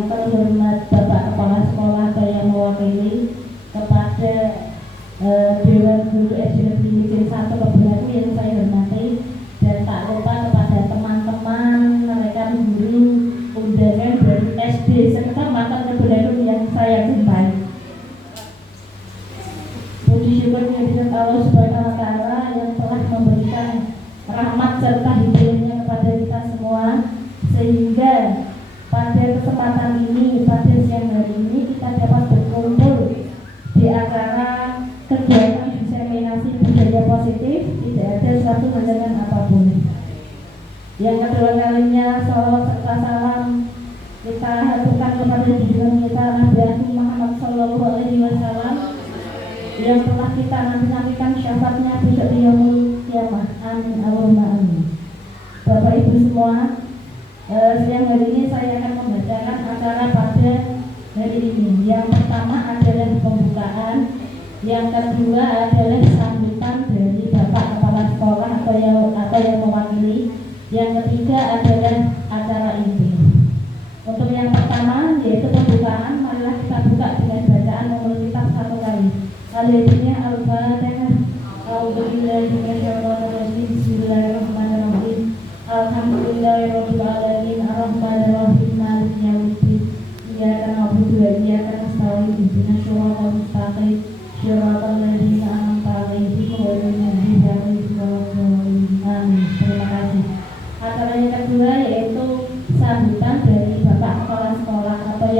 yang terhormat Bapak Kepala Sekolah atau yang mewakili, kepada Dewan Guru SD Negeri Mijil 1 Kebunaku yang saya hormati, dan tak lupa kepada teman-teman rekan guru undangan dari SD sekecamatan Kebunaku yang saya cintai. Puji syukur kehadirat Allah Subhanahu wa Ta'ala yang telah memberikan rahmat serta hidayahnya kepada kita semua, sehingga pada kesempatan ini, pada siang hari ini kita dapat berkumpul di acara kegiatan diseminasi budaya positif, tidak ada suatu halangan apapun. Yang kedua kalinya, salawat serta salam kita haturkan kepada junjungan kita Nabi Muhammad Sallallahu Alaihi Wasallam yang telah kita nanti-nantikan syafaatnya besok di yaumul kiamah. Amin Allahumma amin. Bapak Ibu semua, siang hari ini saya akan membacakan acara pada hari ini. Yang pertama adalah pembukaan, yang kedua adalah sambutan dari Bapak Kepala Sekolah atau yang mewakili, yang ketiga adalah acara inti. Untuk yang pertama yaitu pembukaan, marilah kita buka dengan bacaan nomor kitab 1 kali. Al-Fatihah. Al-Fatihah. Bismillahirrahmanirrahim. Alhamdulillahirabbil alamin arrahmanir rahim maliki yaumiddin. Iyyaka na'budu wa iyyaka nasta'in ihdinas siratal mustaqim siratal ladzina an'amta 'alaihim ghairil maghdubi 'alaihim waladdallin. Amin. Terima kasih. Acara yang kedua yaitu sambutan dari Bapak Kepala Sekolah atau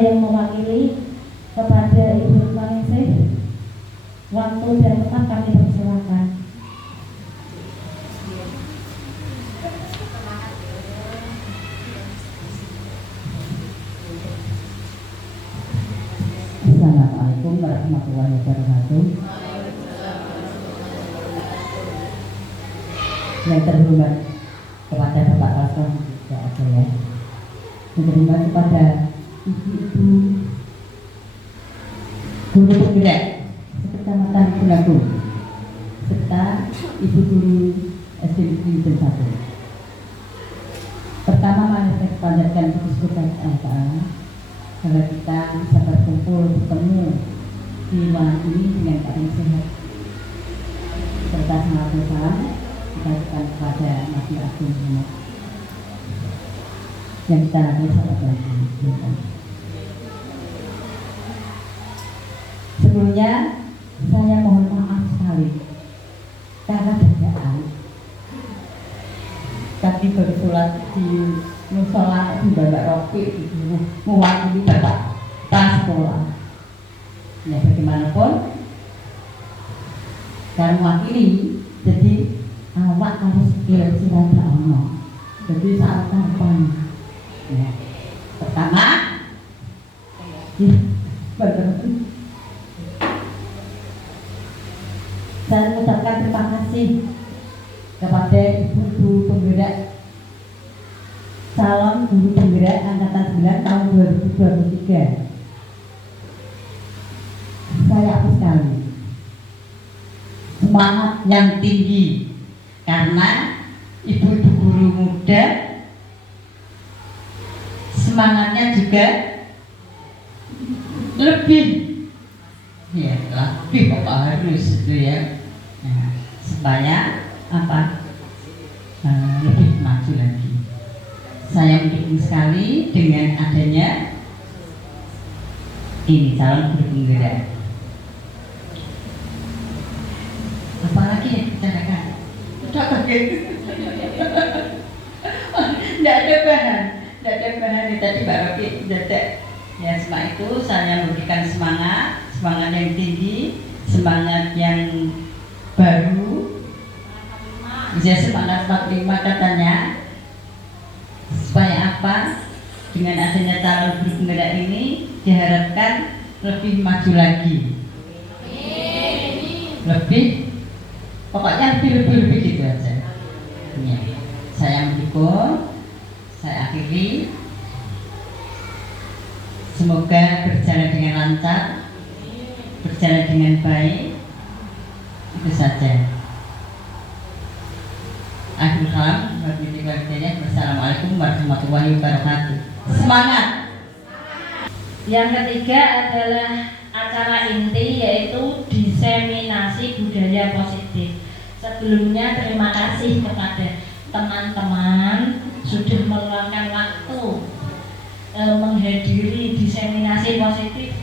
yang mewakili. Kepada Ibu Manisih, waktu dan tempat kami persilakan. Assalamualaikum warahmatullahi wabarakatuh. Yang terhormat kepada Bapak Kasih juga ada ya. Yang terhormat kepada ibu-ibu guru penggerak Kecamatan Kebunaku serta ibu guru SD Negeri Mijil 1. Pertama, mari kita panjatkan puji syukur kepada Allah bahwa kita bisa berkumpul bertemu di ruangan ini dengan keadaan sehat, serta sangat bersalam kita ajukan kepada Nabi Agung Muhammad yang kita nanti sahabat lagi. Sebelumnya saya mohon maaf sekali karena bacaan tadi baru sholat di musola di Mbak Rofi mewakili Bapak Prasekolah. Ya bagaimanapun karena mewakili, jadi awak harus silaturahmi. Jadi saat kapan? Ya. Pertama, saya mengucapkan terima kasih kepada ibu penggerak calon guru penggerak angkatan 9 tahun 2023. Saya akui sekali semangat yang tinggi karena ibu-ibu guru muda semangatnya juga lebih ya lebih pokok harus itu ya. Nah, supaya apa lebih maju lagi. Saya mendukung sekali dengan adanya ini calon guru penggerak. Apalagi yang dibicarakan? Tidak kaget. Tidak ada bahan tadi Mbak Rofi tidak. Ya semua itu saya memberikan semangat yang tinggi, semangat yang baru, bisa semangat 45 katanya, supaya apa? Dengan adanya calon guru penggerak ini diharapkan lebih maju lagi, lebih, pokoknya lebih gitu aja. Ya, saya mendukung, saya akhiri. Semoga berjalan dengan lancar, berjalan dengan baik. Itu saja. Akhirul kalam, wassalamualaikum warahmatullahi wabarakatuh. Semangat. Yang ketiga adalah acara inti, yaitu diseminasi budaya positif. Sebelumnya terima kasih kepada teman-teman sudah meluangkan waktu menghadiri diseminasi positif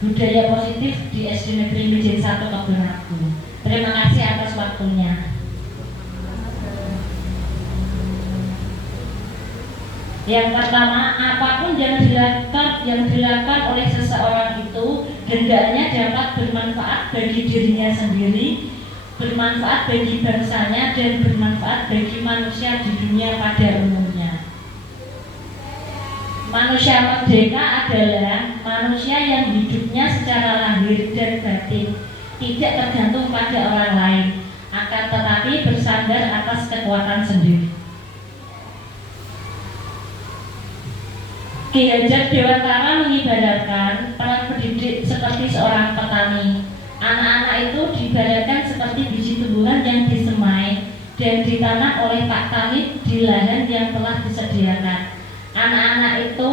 budaya positif di SD Negeri Mijen 1 Kebun Agung. Terima kasih atas waktunya. Yang pertama, apapun yang dilakukan oleh seseorang itu hendaknya dapat bermanfaat bagi dirinya sendiri, bermanfaat bagi bangsanya, dan bermanfaat bagi manusia di dunia pada umumnya. Manusia merdeka adalah manusia yang hidupnya secara lahir dan batin tidak tergantung pada orang lain, akan tetapi bersandar atas kekuatan sendiri. Ki Hajar Dewantara mengibaratkan peran pendidik seperti seorang petani. Anak-anak itu diibaratkan seperti biji tumbuhan yang disemai dan ditanam oleh Pak Tani di lahan yang telah disediakan. Anak-anak itu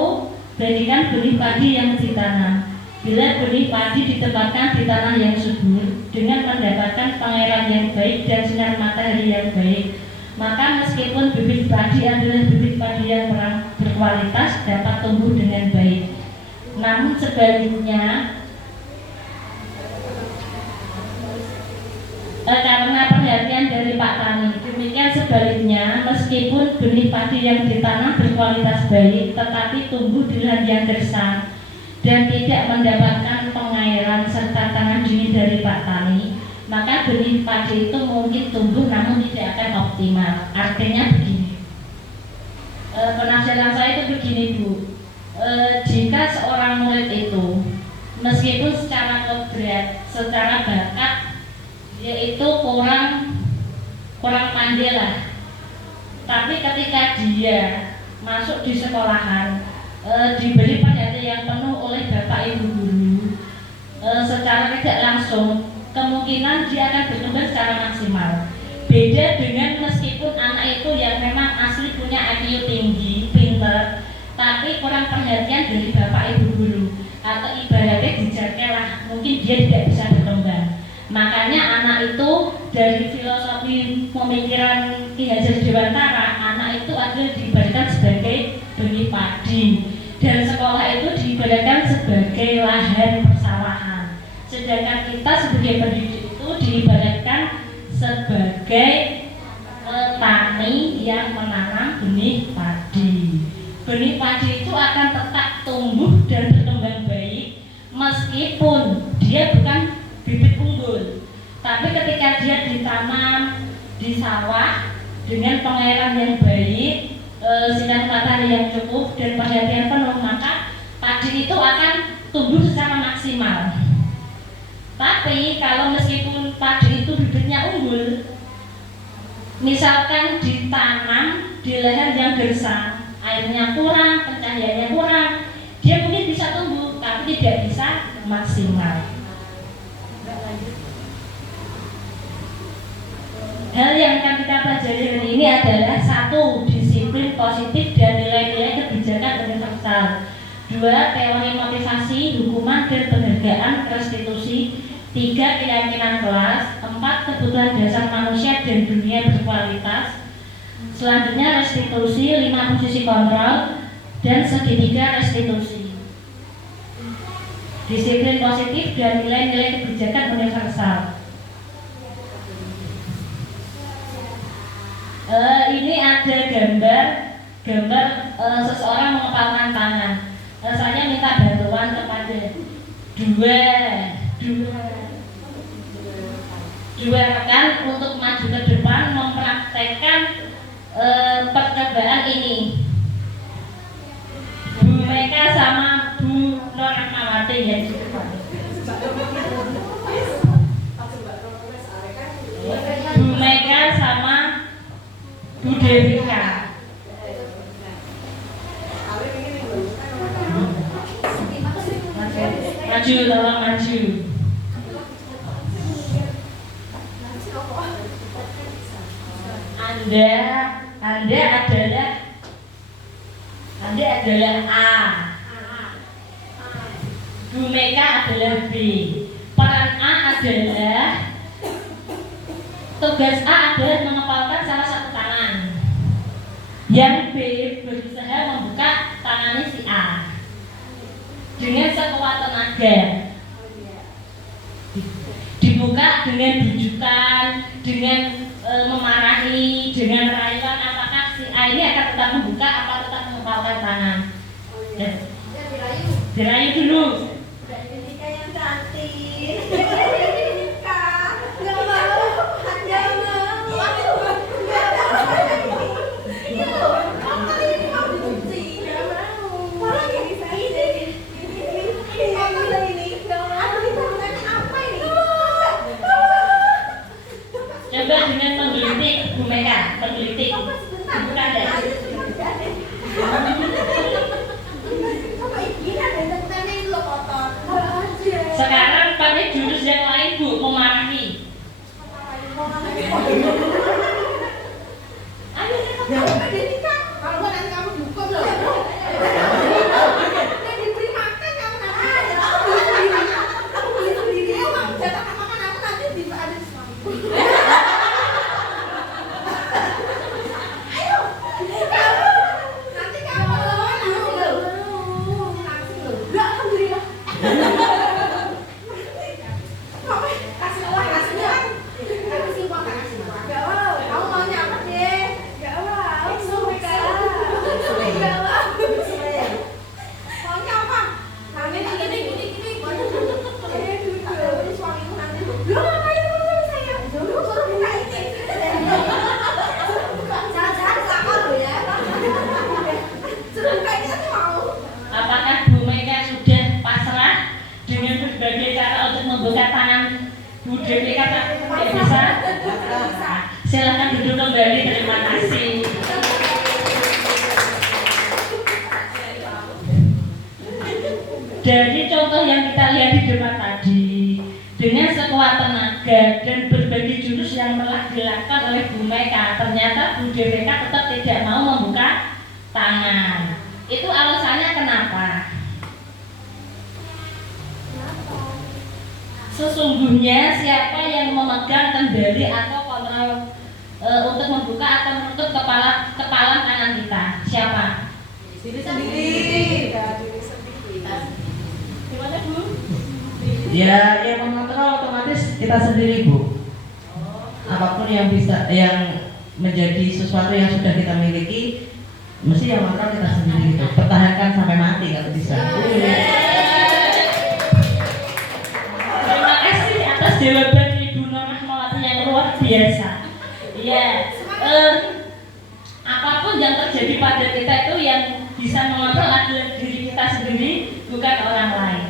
bagikan benih padi yang ditanam. Bila benih padi ditempatkan di tanah yang subur dengan mendapatkan pengairan yang baik dan sinar matahari yang baik, maka meskipun bibit padi adalah bibit padi yang berkualitas dapat tumbuh dengan baik. Namun sebaliknya, karena perhatian dari Pak Tani, demikian sebaliknya, meskipun benih padi yang ditanam berkualitas baik, tetapi tumbuh di lahan yang gersang dan tidak mendapatkan pengairan serta tangan dingin dari Pak Tani, maka benih padi itu mungkin tumbuh namun tidak akan optimal. Artinya begini, penafsiran saya itu begini Bu, jika seorang murid itu meskipun secara kodrat, secara bakat dia itu kurang pandai lah, tapi ketika dia masuk di sekolahan, diberi perhatian yang penuh oleh bapak ibu guru, secara tidak langsung kemungkinan dia akan berkembang secara maksimal. Beda dengan meskipun anak itu yang memang asli punya IQ tinggi, pinter, tapi kurang perhatian dari bapak ibu guru, atau ibaratnya dijaga lah, mungkin dia tidak bisa berkembang. Makanya anak itu dari filosofi pemikiran Ki Hajar Dewantara, anak itu adalah diibaratkan sebagai benih padi dan sekolah itu diibaratkan sebagai lahan persawahan. Sedangkan kita sebagai pendidik itu diibaratkan sebagai petani yang menanam benih padi. Benih padi itu akan tetap tumbuh dan berkembang baik meskipun dia bukan bibit unggul, tapi ketika dia ditanam di sawah dengan pengairan yang baik, sinar matahari yang cukup dan perhatian penuh, maka padi itu akan tumbuh secara maksimal. Tapi kalau meskipun padi itu bibitnya unggul, misalkan ditanam di lahan yang gersang, airnya kurang, pencahayaannya kurang, dia mungkin bisa tumbuh tapi tidak bisa maksimal. Hal yang akan kita pelajari hari ini adalah 1. Disiplin positif dan nilai-nilai kebijakan universal. 2. Teori motivasi, hukuman dan penghargaan restitusi. 3. Keyakinan kelas. 4. Kebutuhan dasar manusia dan dunia berkualitas. Selanjutnya restitusi. 5. Posisi kontrol dan segitiga restitusi. Disiplin positif dan nilai-nilai kebijakan universal. Ini ada gambar seseorang mengepalkan tangan. Saya minta bantuan kepada dua rekan untuk maju ke depan mempraktekkan percobaan ini. Bu Meka sama Bu Nur Rahmawati ya. Bu Meka sama Bu Devika. Maju, tolong maju. Anda adalah A. Bu Mega adalah B. Peran A adalah, tugas A adalah mengepalkan salah satu tangan. Yang B berusaha membuka tangannya si A dengan sekuat tenaga. Dibuka dengan bujukan, dengan memarahi, dengan rayuan. Apakah si A ini akan tetap membuka atau tetap mengepalkan tangan? Ya. Dirayu dulu. Nikah yang cantik. Nikah. Gak mau. Gak mau. Ini mau dicuci. Gak mau. Malah kayak disayang. Ini gak mau. Kita makan apa ini? Coba dengan menggelitik, Bu Mega, menggelitik. Bukan deh. Sekarang pakai jurus yang lain, Bu, memarahi. Ayo, kalau nanti kamu dukung loh. Yang diberi makan kamu nanti. Aku beli sendiri. Emang jatah makan aku nanti ada di suamiku. Ayo, nanti kamu nasi lo. Enggak, alhamdulillah. Kasih uang, kasih uang. Kasih uang, kasih uang. Enggak mau. Kamu maunya apa deh? Enggak mau. Maunya apa? Gini. Suamimu nanti. Lu ngapain kamu sama saya? Lu suruh buka ini. Jangan sakal lo ya. Suruh buka ini nanti mau. Apakah Bu Mega sudah pasrah dengan berbagai cara untuk membuka tangan Bu DPK tidak bisa? Silahkan duduk kembali, terima kasih. Dari contoh yang kita lihat di depan tadi, dengan sekuat tenaga dan berbagai jurus yang telah dilakukan oleh Bu Mega, ternyata Bu DPK tetap tidak mau membuka tangan. Itu alasannya kenapa? Sesungguhnya siapa yang memegang kendali atau kontrol untuk membuka atau menutup kepala tangan kita? Siapa? Diri sendiri. Gimana, Bu? Ya, yang mengontrol otomatis kita sendiri, Bu. Apapun yang menjadi sesuatu yang sudah kita miliki, mesti yang mengontrol kita sendiri gitu. Pertahankan sampai mati kalau bisa. Terima kasih atas jawaban Ibu Nur Rahmawati yang luar biasa. Ya, apapun yang terjadi pada kita itu yang bisa mengontrol adalah diri kita sendiri, bukan orang lain.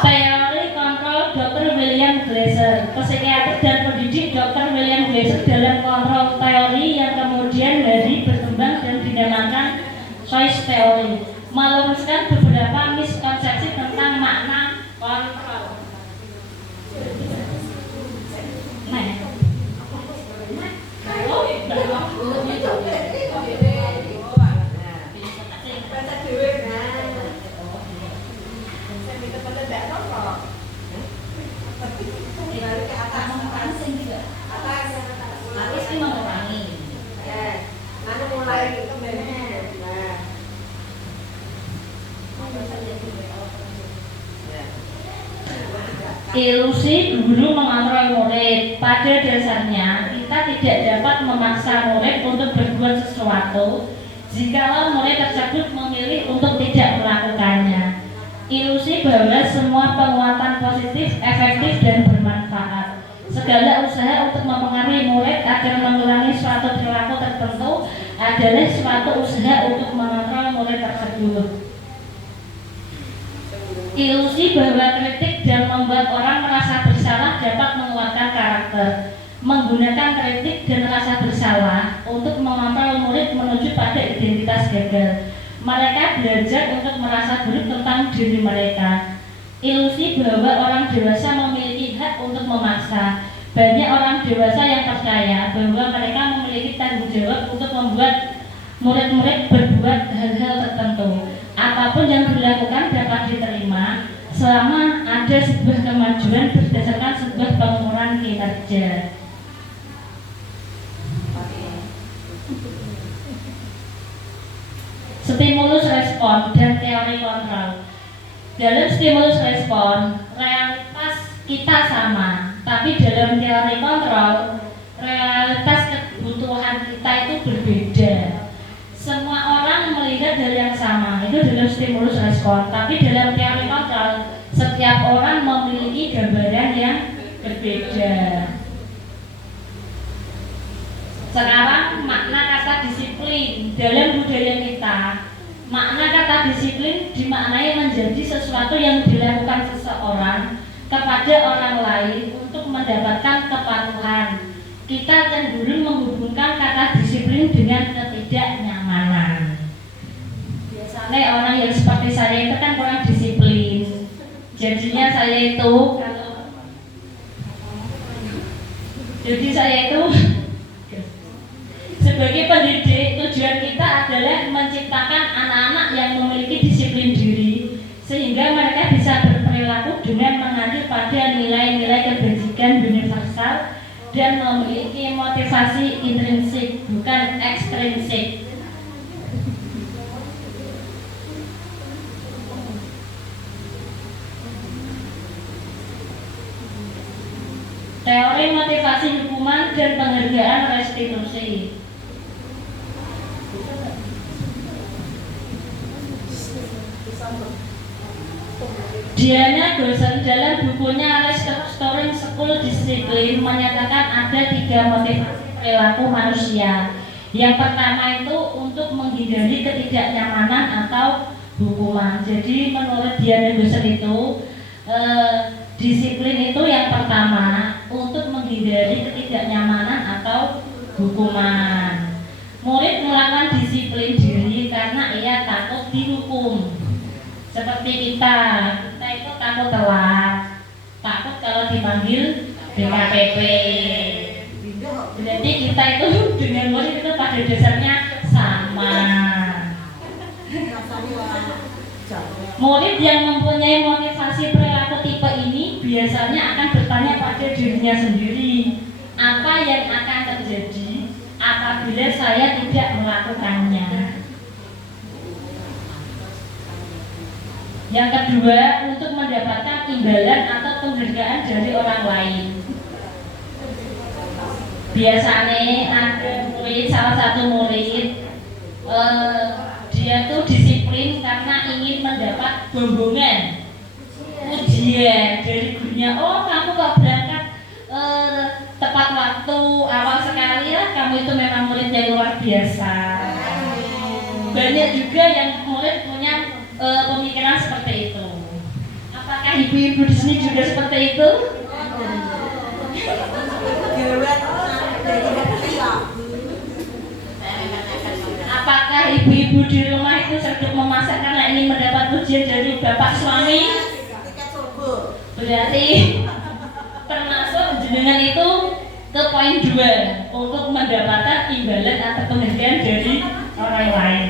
Teori kontrol Dr. William Glasser, psikiater dan pendidik Dr. William Glasser dalam kontrol teori yang kemudian berkembang dan dinamakan choice theory, meluruskan beberapa miskonsepsi tentang makna kontrol. Ilusi guru mengontrol murid. Pada dasarnya kita tidak dapat memaksa murid untuk berbuat sesuatu jikalau murid tersebut memilih untuk tidak melakukannya. Ilusi bahwa semua penguatan positif, efektif dan bermanfaat. Segala usaha untuk mempengaruhi murid agar mengulangi suatu perilaku tertentu adalah suatu usaha untuk mengontrol murid tersebut. Ilusi bahwa kritik dan membuat orang merasa bersalah dapat menguatkan karakter. Menggunakan kritik dan rasa bersalah untuk mengontrol murid menuju pada identitas gagal. Mereka belajar untuk merasa buruk tentang diri mereka. Ilusi bahwa orang dewasa memiliki hak untuk memaksa. Banyak orang dewasa yang percaya bahwa mereka memiliki tanggung jawab untuk membuat murid-murid berbuat hal-hal tertentu. Apapun yang dilakukan dapat diterima selama ada sebuah kemajuan berdasarkan sebuah pengukuran kinerja. Stimulus respon dan teori kontrol. Dalam stimulus respon, realitas kita sama, tapi dalam teori kontrol, realitas kebutuhan kita itu berbeda. Semua orang melihat hal yang sama, itu dalam stimulus respon, tapi dalam teori kontrol, setiap orang memiliki gambaran yang berbeda. Sekarang makna kata disiplin dalam budaya kita. Makna kata disiplin dimaknai menjadi sesuatu yang dilakukan seseorang kepada orang lain untuk mendapatkan kepatuhan. Kita cenderung menghubungkan kata disiplin dengan ketidaknyamanan. Biasanya orang yang seperti saya itu kan kurang disiplin. Jadinya saya itu sebagai pendidik, tujuan kita adalah menciptakan anak-anak yang memiliki disiplin diri sehingga mereka bisa berperilaku dengan mengacu pada nilai-nilai kebajikan universal dan memiliki motivasi intrinsik, bukan ekstrinsik. Teori motivasi hukuman dan penghargaan restitusi. Diana Gosen dalam bukunya Restoring School Discipline menyatakan ada 3 motivasi perilaku manusia. Yang pertama itu untuk menghindari ketidaknyamanan atau hukuman. Jadi menurut Diana Gosen itu disiplin itu yang pertama untuk menghindari ketidaknyamanan atau hukuman. Murid melakukan disiplin diri karena ia takut dihukum. Seperti kita itu takut telat, takut kalau dipanggil BKPP. Jadi kita itu dengan murid itu pada dasarnya sama. Murid yang mempunyai motivasi perilaku tipe ini biasanya akan bertanya pada dirinya sendiri, apa yang akan terjadi apabila saya tidak melakukannya. Yang kedua, untuk mendapatkan imbalan atau penghargaan dari orang lain. Biasanya ada salah satu murid dia tuh disiplin karena ingin mendapat bombongan ujian dari gurunya. Oh, kamu kok berangkat tepat waktu, awal sekali lah, kamu itu memang murid yang luar biasa. Banyak juga yang murid punya pemikiran seperti itu. Apakah ibu-ibu di sini juga seperti itu? Apakah ibu-ibu di rumah itu sedang memasak karena ingin mendapat ujian dari bapak suami? Berarti termasuk jenengan itu ke poin 2 untuk mendapatkan imbalan atau penghargaan dari orang lain.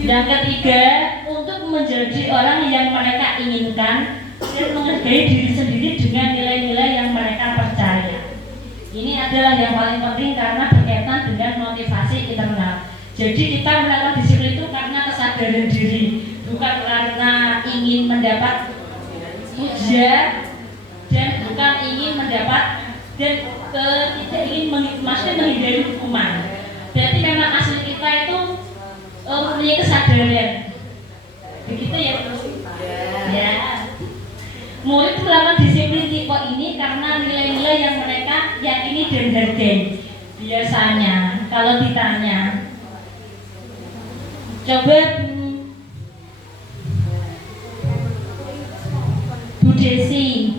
Yang ketiga, untuk menjadi orang yang mereka inginkan dan menghargai diri sendiri dengan nilai-nilai yang mereka percaya. Ini adalah yang paling penting karena berkaitan dengan motivasi internal. Jadi kita melakukan disiplin itu karena kesadaran diri, bukan karena ingin mendapat pujian dan bukan ingin mendapat dan tidak ingin menghindari hukuman. Berarti memang asli kita itu mempunyai kesadaran. Begitu ya, terus. Ya. Murid melakukan disiplin tipe ini karena nilai-nilai yang mereka yakini dan hargai. Biasanya kalau ditanya, coba Bu Desi,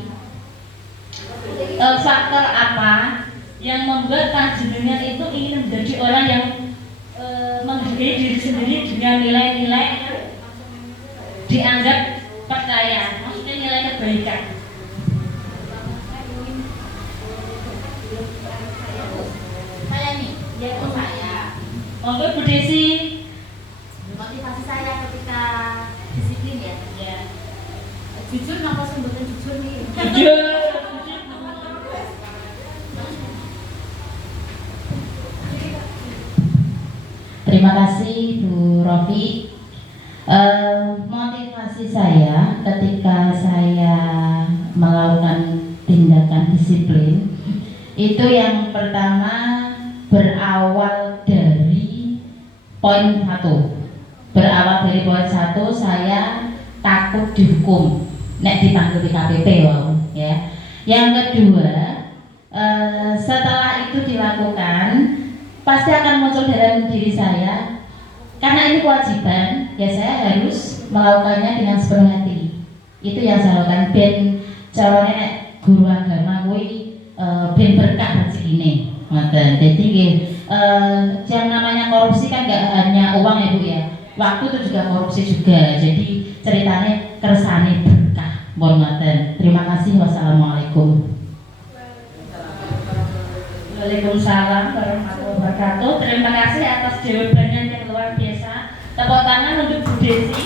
faktor apa yang membuat panjenengan itu ingin menjadi orang yang menghargai diri sendiri dengan nilai-nilai dianggap percaya? kebaikan. Saya nih, yaitu saya. Monggo Bu Desi. Motivasi saya ketika disiplin ya. Ya. Jujur napa sing mboten jujur nih? Jujur. Terima kasih Bu Rofi. Motivasi saya ketika saya melakukan tindakan disiplin itu yang pertama berawal dari poin 1. Berawal dari poin 1 saya takut dihukum nek dipanggil PKPP wow, ya. Yang kedua, setelah itu dilakukan pasti akan muncul dalam diri saya, karena ini kewajiban ya, saya harus melakukannya dengan sepenuh hati. Itu yang saya lakukan. Ben carane nek guru agama kuwi ben berkah rezekine ngoten. Jadi yang namanya korupsi kan gak hanya uang ya Bu ya, waktu itu juga korupsi juga. Jadi ceritanya kersane berkah. Mohon ngoten. Terima kasih. Wassalamualaikum. Waalaikumsalam warahmatullahi wabarakatuh. Terima kasih atas jawabannya yang luar biasa. Tepuk tangan untuk Bu Desi.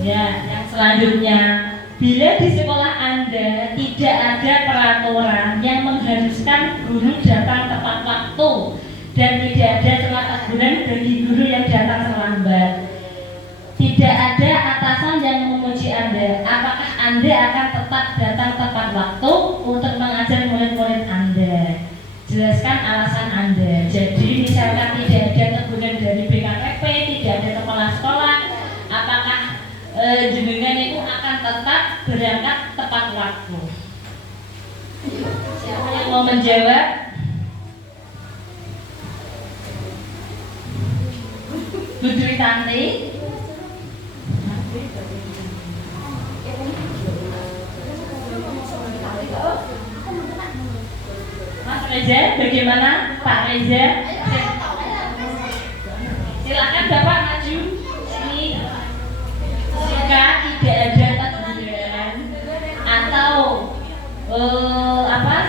Ya, yang selanjutnya, bila di sekolah Anda tidak ada peraturan yang mengharuskan guru datang tepat waktu dan tidak ada celah teguran bagi guru yang datang terlambat, tidak ada atasan yang memuji Anda, apakah Anda akan tetap datang tepat waktu untuk mengajar murid-murid Anda? Jelaskan alasan Anda. Jadi misalkan tidak ada teguran dari BKPP, tidak ada kepala sekolah, apakah jenengan itu akan tetap berangkat tepat waktu? Siapa yang mau menjawab? Bu Dwi Tanti. Mas Reza, bagaimana Pak Reza? Silakan Bapak maju sini. Jika tidak ada teguran atau hukuman,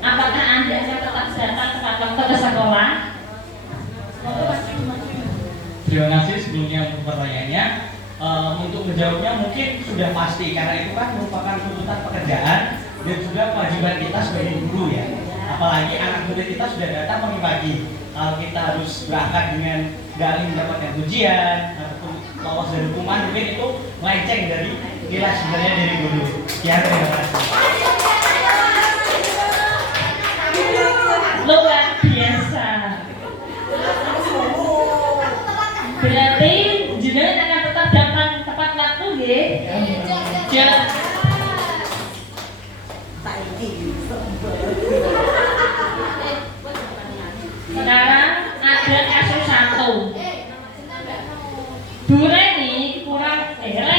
apakah Anda akan tetap datang tepat waktu ke sekolah? Terima kasih sebelumnya untuk pertanyaannya. Untuk menjawabnya mungkin sudah pasti, karena itu kan merupakan tuntutan pekerjaan dan juga kewajiban kita sebagai guru ya. Apalagi anak murid kita sudah datang pagi-pagi. Kalau kita harus berangkat dengan galih mendapatkan ujian ataupun lolos dari hukuman, mungkin itu melenceng dari nilai sebenarnya dari guru. Ya, terima kasih. Luar biasa. Berarti jenengan akan tetap datang tepat waktu nggih? Jelas. Sekarang ada kasus satu. Bu Reni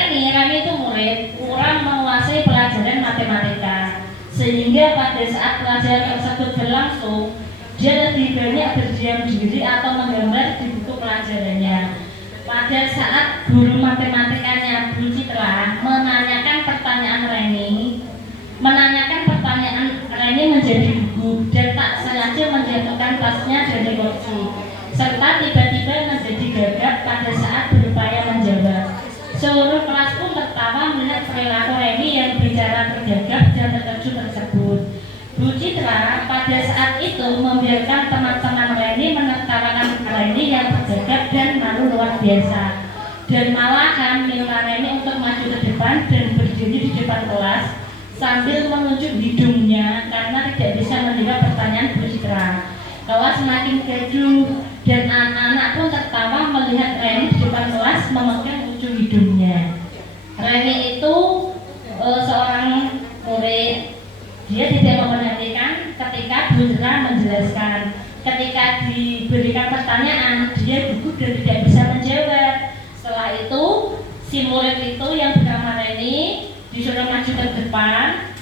Reni itu murid kurang menguasai pelajaran matematika, sehingga pada saat pelajaran tersebut berlangsung dia lebih banyak berdiam diri atau menggambar di buku pelajarannya. Pada saat guru matematikanya Bu Citra menanyakan pertanyaan Reni menjadi gugup dan tak sengaja menjatuhkan tasnya dari kursi, serta tiba-tiba menjadi gagap pada saat berupaya menjawab. Seluruh kelas pun tertawa melihat perilaku Reni yang bicara tergagap dan terkejut tersebut. Bu Citra pada saat itu membiarkan teman-teman Reni menertawakan Reni yang tergagap dan malu luar biasa, dan malahan minta Reni untuk maju ke depan dan berdiri di depan kelas sambil menunjuk hidungnya karena tidak bisa menjawab pertanyaan Bu Citra. Kelas semakin gaduh dan anak-anak pun tertawa melihat Reni di depan kelas memegang ujung hidungnya. Reni itu seorang murid. Dia tidak memperhatikan ketika Bu Citra menjelaskan. Ketika diberikan pertanyaan, dia gugup dan tidak bisa menjawab. Setelah itu, si murid itu yang bernama Reni disuruh maju ke depan,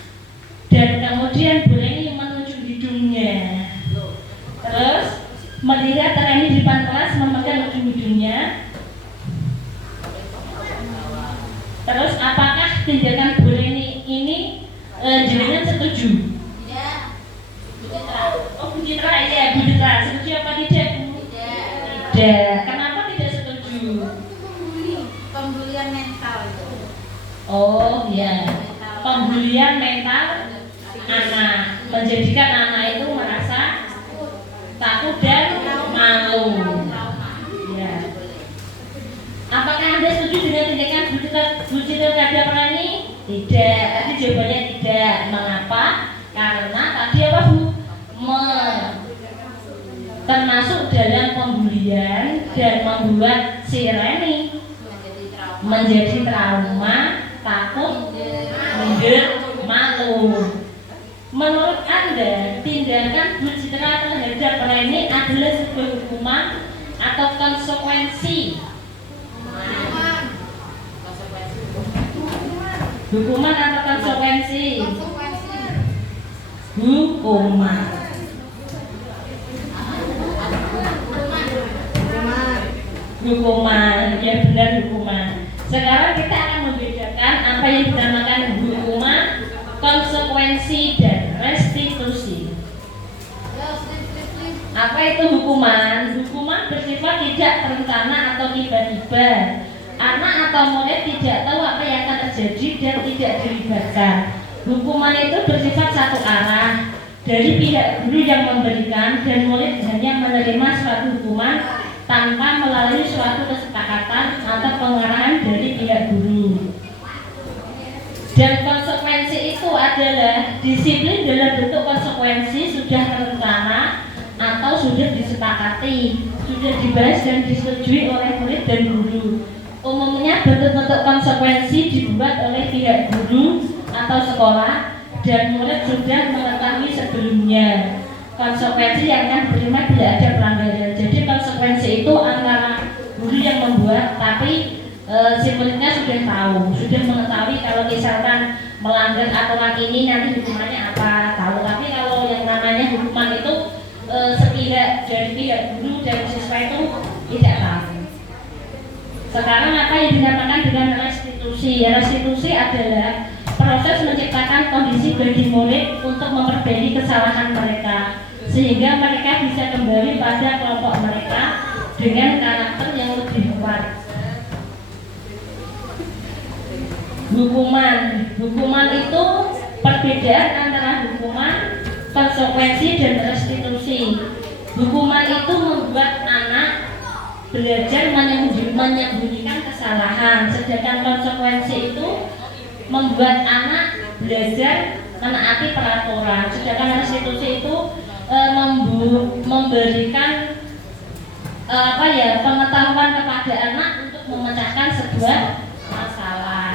dan kemudian Bu Reni menunjuk hidungnya. Terus melihat Reni di depan kelas memegang ujung-ujungnya. Terus apakah tindakan Bu Reni ini jenengan setuju? Tidak. Oh Bu Citra, iya Bu Citra, setuju apa tidak Bu? Tidak. Kenapa tidak setuju? Pembulian mental itu. Oh ya, pembulian mental anak, menjadikan anak itu merasa takut dan malu. Ya. Apakah Anda setuju dengan tindakan Bu Citra terhadap Reni? Tidak. Tadi jawabannya tidak. Mengapa? Karena tadi apa Bu? Termasuk dalam pembulian dan membuat si Reni menjadi trauma, takut, minder, malu. Menurut Anda, tindakan Bu Citra terhadap Reni adalah sebuah hukuman atau konsekuensi? Hukuman atau konsekuensi? Hukuman. Hukuman, ya benar hukuman. Sekarang kita akan membedakan apa yang dinamakan hukuman, konsekuensi, dan restitusi. Apa itu hukuman? Hukuman bersifat tidak terencana atau tiba-tiba. Anak atau murid tidak tahu apa yang akan terjadi dan tidak dilibatkan. Hukuman itu bersifat satu arah dari pihak guru yang memberikan, dan murid hanya menerima suatu hukuman tanpa melalui suatu kesepakatan atau pengarahan dari pihak guru. Dan konsekuensi itu adalah disiplin dalam bentuk konsekuensi sudah terencana atau sudah disepakati, sudah dibahas dan disetujui oleh murid dan guru. Umumnya bentuk-bentuk konsekuensi dibuat oleh pihak guru atau sekolah dan murid sudah mengetahui sebelumnya konsekuensi yang akan diterima bila ada pelanggaran. Jadi konsekuensi itu antara guru yang membuat, tapi si muridnya sudah tahu, sudah mengetahui kalau misalkan melanggar aturan ini nanti hukumannya apa, tahu. Tapi kalau yang namanya hukuman itu sepihak dari pihak guru dan siswa itu tidak tahu. Sekarang apa yang dinamakan dengan restitusi? Restitusi adalah proses menciptakan kondisi bagi murid untuk memperbaiki kesalahan mereka, sehingga mereka bisa kembali pada kelompok mereka dengan karakter yang lebih kuat. Hukuman itu perbedaan antara hukuman, konsekuensi, dan restitusi. Hukuman itu membuat anak belajar menyembunyikan kesalahan, sedangkan konsekuensi itu membuat anak belajar menaati peraturan. Sedangkan restitusi itu memberikan pengetahuan kepada anak untuk memecahkan sebuah masalah.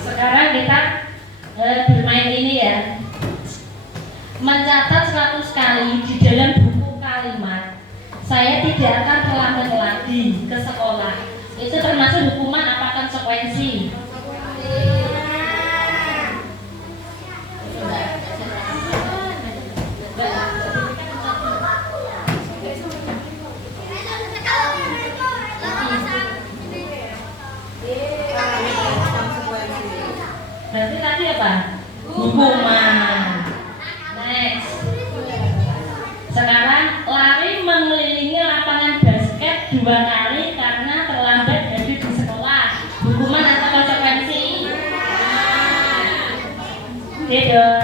Sekarang kita bermain ini ya, mencatat 100 kali di dalam buku kalimat. Saya tidak akan terlambat lagi ke sekolah. Itu termasuk hukuman apa konsekuensi? Berarti tadi apa? Hukuman. Next. Sekarang lari mengelilingi lapangan basket 2 kali karena terlambat hadir di sekolah. Hukuman atau konsekuensi? Tidak.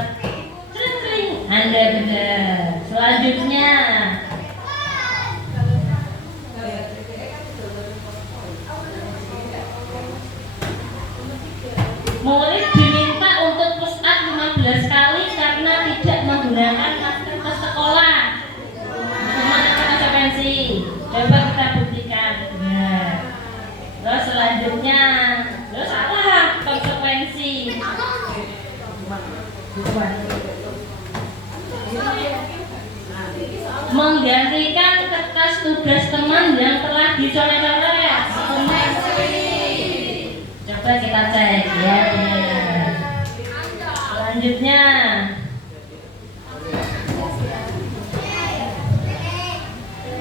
Sering. Anda benar. Selanjutnya, murid diminta untuk push up 15 kali karena tidak menggunakan masker ke sekolah. Hukuman atau konsekuensi? Coba kita buktikan. Benar. Terus selanjutnya, terus apa konsekuensi? Menggantikan kertas tugas teman yang telah dicoret-coret. Coba Coba kita cek ya. Selanjutnya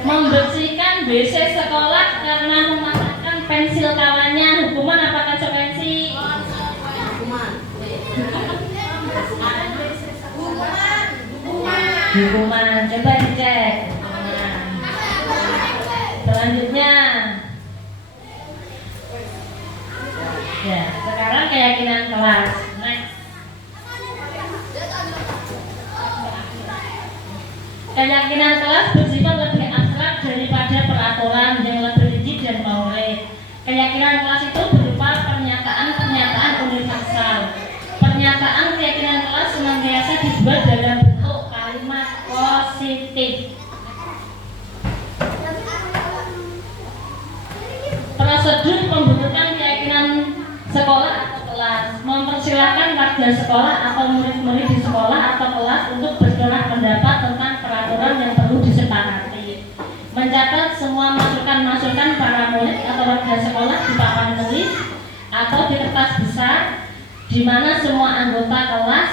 membersihkan WC sekolah karena mematahkan pensil kawannya, hukuman apakah konsekuensi? Hukuman. Coba dicek. Selanjutnya ya, sekarang keyakinan kelas. Next. Keyakinan kelas bersifat lebih abstrak daripada peraturan yang lebih rigid dan konkret. Keyakinan kelas itu berupa pernyataan-pernyataan universal. Pernyataan keyakinan kelas senantiasa dibuat dalam bentuk kalimat positif. Prosedur pembentukan keyakinan sekolah atau kelas: mempersilahkan warga sekolah atau murid-murid di sekolah atau kelas untuk bersuara pendapat tentang peraturan yang perlu disepakati. Mencatat semua masukan-masukan para murid atau warga sekolah di papan tulis atau di kertas besar, di mana semua anggota kelas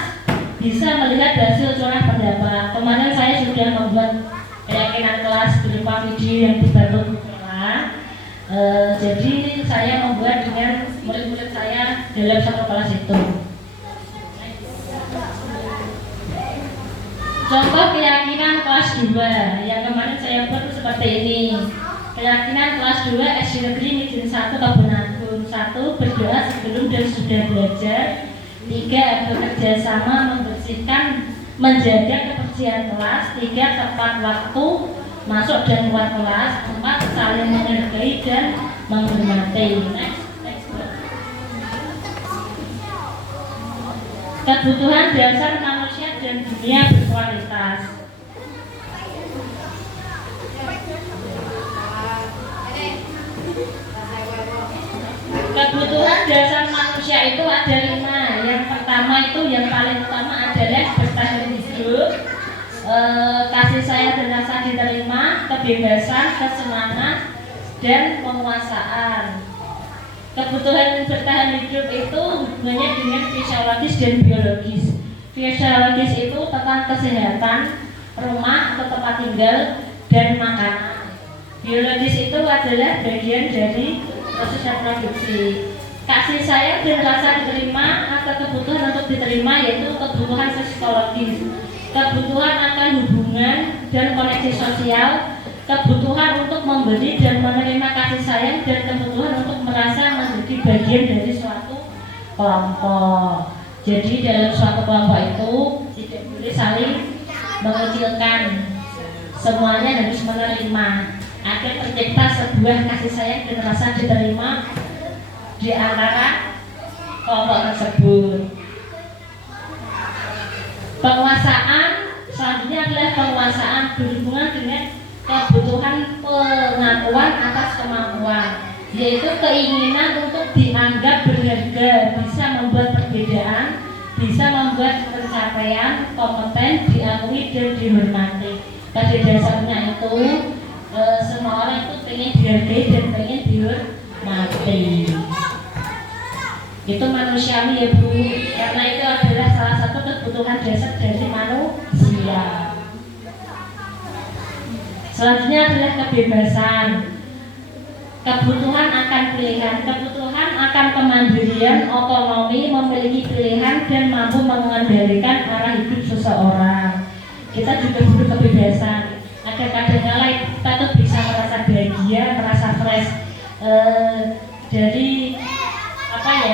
bisa melihat hasil curah pendapat. Kemarin saya sudah membuat keyakinan kelas berupa video yang dibantu kelas. Jadi saya membuat dengan murid-murid saya dalam satu kelas itu. Contoh keyakinan kelas 2 yang kemarin saya buat seperti ini. Keyakinan kelas 2 SD Negeri Midin 1 Kabupaten 1, berdoa sebelum dan sudah belajar. 3. Bekerja sama membersihkan, menjaga kebersihan kelas. 3. Tepat waktu masuk dan keluar kelas. 4. Saling menghargai dan menghormati. Next. Kebutuhan dasar manusia dan dunia berkualitas. Kebutuhan dasar manusia itu ada 5. Yang pertama itu yang paling utama adalah bertahan hidup, kasih sayang dan rasa diterima, kebebasan, kesenangan, dan penguasaan. Kebutuhan bertahan hidup itu hubungannya dengan fisiologis dan biologis. Fisiologis itu tentang kesehatan, rumah atau tempat tinggal, dan makanan. Biologis itu adalah bagian dari proses reproduksi. Kasih sayang dan rasa diterima atau kebutuhan untuk diterima yaitu kebutuhan psikologis. Kebutuhan akan hubungan dan koneksi sosial, kebutuhan untuk memberi dan menerima kasih sayang, dan kebutuhan untuk merasa menjadi bagian dari suatu kelompok. Jadi dalam suatu kelompok itu tidak boleh saling mengecilkan, semuanya harus menerima agar tercipta sebuah kasih sayang dan rasa diterima di antara kelompok tersebut. Penguasaan selanjutnya adalah penguasaan berhubungan dengan kebutuhan pengakuan atas kemampuan, yaitu keinginan untuk dianggap berharga, bisa membuat perbedaan, bisa membuat pencapaian, kompeten, diakui dan dihormati. Pada dasarnya itu semua orang itu ingin dihargai dan ingin dihormati. Itu manusiawi ya Bu, karena itu adalah salah satu kebutuhan dasar dari manusia. Selanjutnya adalah kebebasan. Kebutuhan akan pilihan, kebutuhan akan kemandirian, otonomi, memiliki pilihan dan mampu mengendalikan arah hidup seseorang. Kita juga butuh kebebasan agar kadang-kala kita tuh bisa merasa bahagia, merasa fresh dari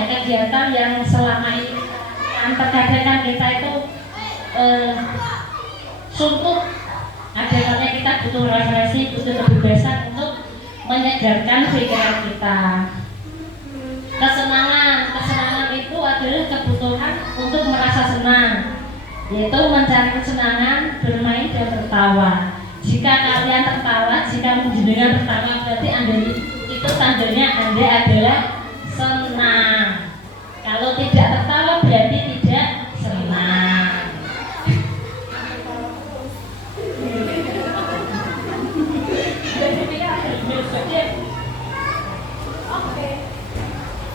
kegiatan yang selama ini. Terkadang kita itu suntuk. Ada kita butuh refleksi, butuh kebebasan untuk menyegarkan pikiran kita. Kesenangan itu adalah kebutuhan untuk merasa senang, yaitu mencari kesenangan, bermain dan tertawa. Jika kalian tertawa, jika menjenengan tertawa, berarti Anda itu tandanya Anda adalah senang. Kalau tidak tertawa berarti tidak senang.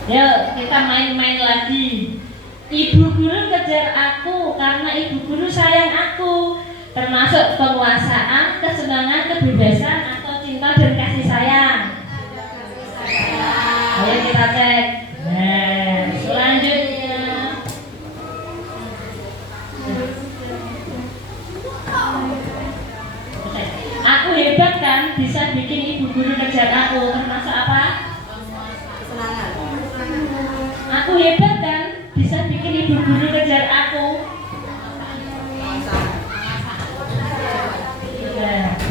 Yuk kita main-main lagi. Ibu guru kejar aku karena ibu guru sayang aku, termasuk penguasaan, kesenangan, kebebasan, atau cinta dan kasih sayang. Ayo kita cek. Nah, selanjutnya. Aku hebat kan, bisa bikin ibu guru kejar aku, termasuk apa? Aku hebat kan, bisa bikin ibu guru kejar aku.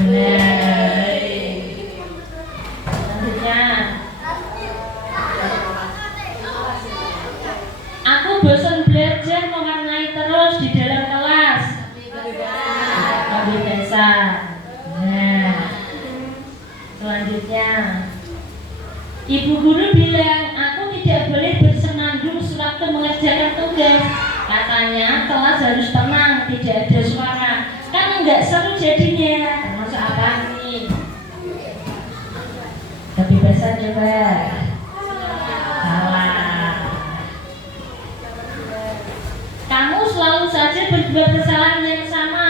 Benar. Selanjutnya, aku bosan belajar mewarnai terus di dalam kelas. Ambil dasar. Nah, selanjutnya, ibu guru bilang aku tidak boleh bersenandung sewaktu mengerjakan tugas. Katanya kelas harus tenang, tidak ada suara. Kan enggak seru jadinya. Termasuk apa nih? Kebebasan coba. Salah. Kamu selalu saja berbuat kesalahan yang sama.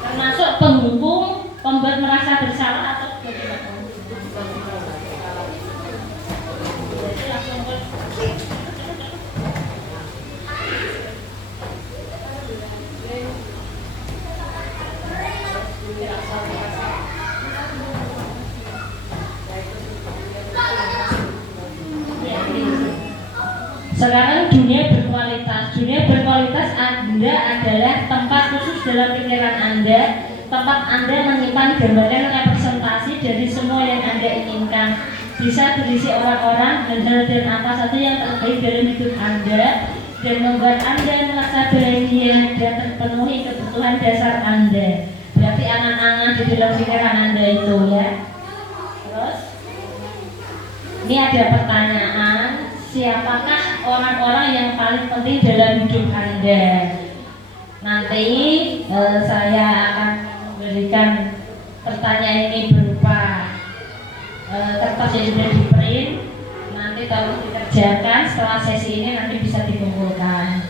Termasuk penghukum, pembuat merasa bersalah atau bagaimana? Jadi langsung sekarang dunia berkualitas. Dunia berkualitas Anda adalah tempat khusus dalam pikiran Anda, tempat Anda menyimpan gambaran representasi dari semua yang Anda inginkan. Bisa berisi orang-orang, hal-hal dan apa saja yang terbaik dalam hidup Anda dan membuat Anda merasa bahagia dan terpenuhi kebutuhan dasar Anda. Berarti angan-angan di dalam pikiran Anda itu ya. Terus ini ada pertanyaan, siapakah orang-orang yang paling penting dalam hidup Anda? Nanti saya akan memberikan pertanyaan ini berupa kertas yang sudah di print. Nanti tolong dikerjakan setelah sesi ini, nanti bisa dikumpulkan.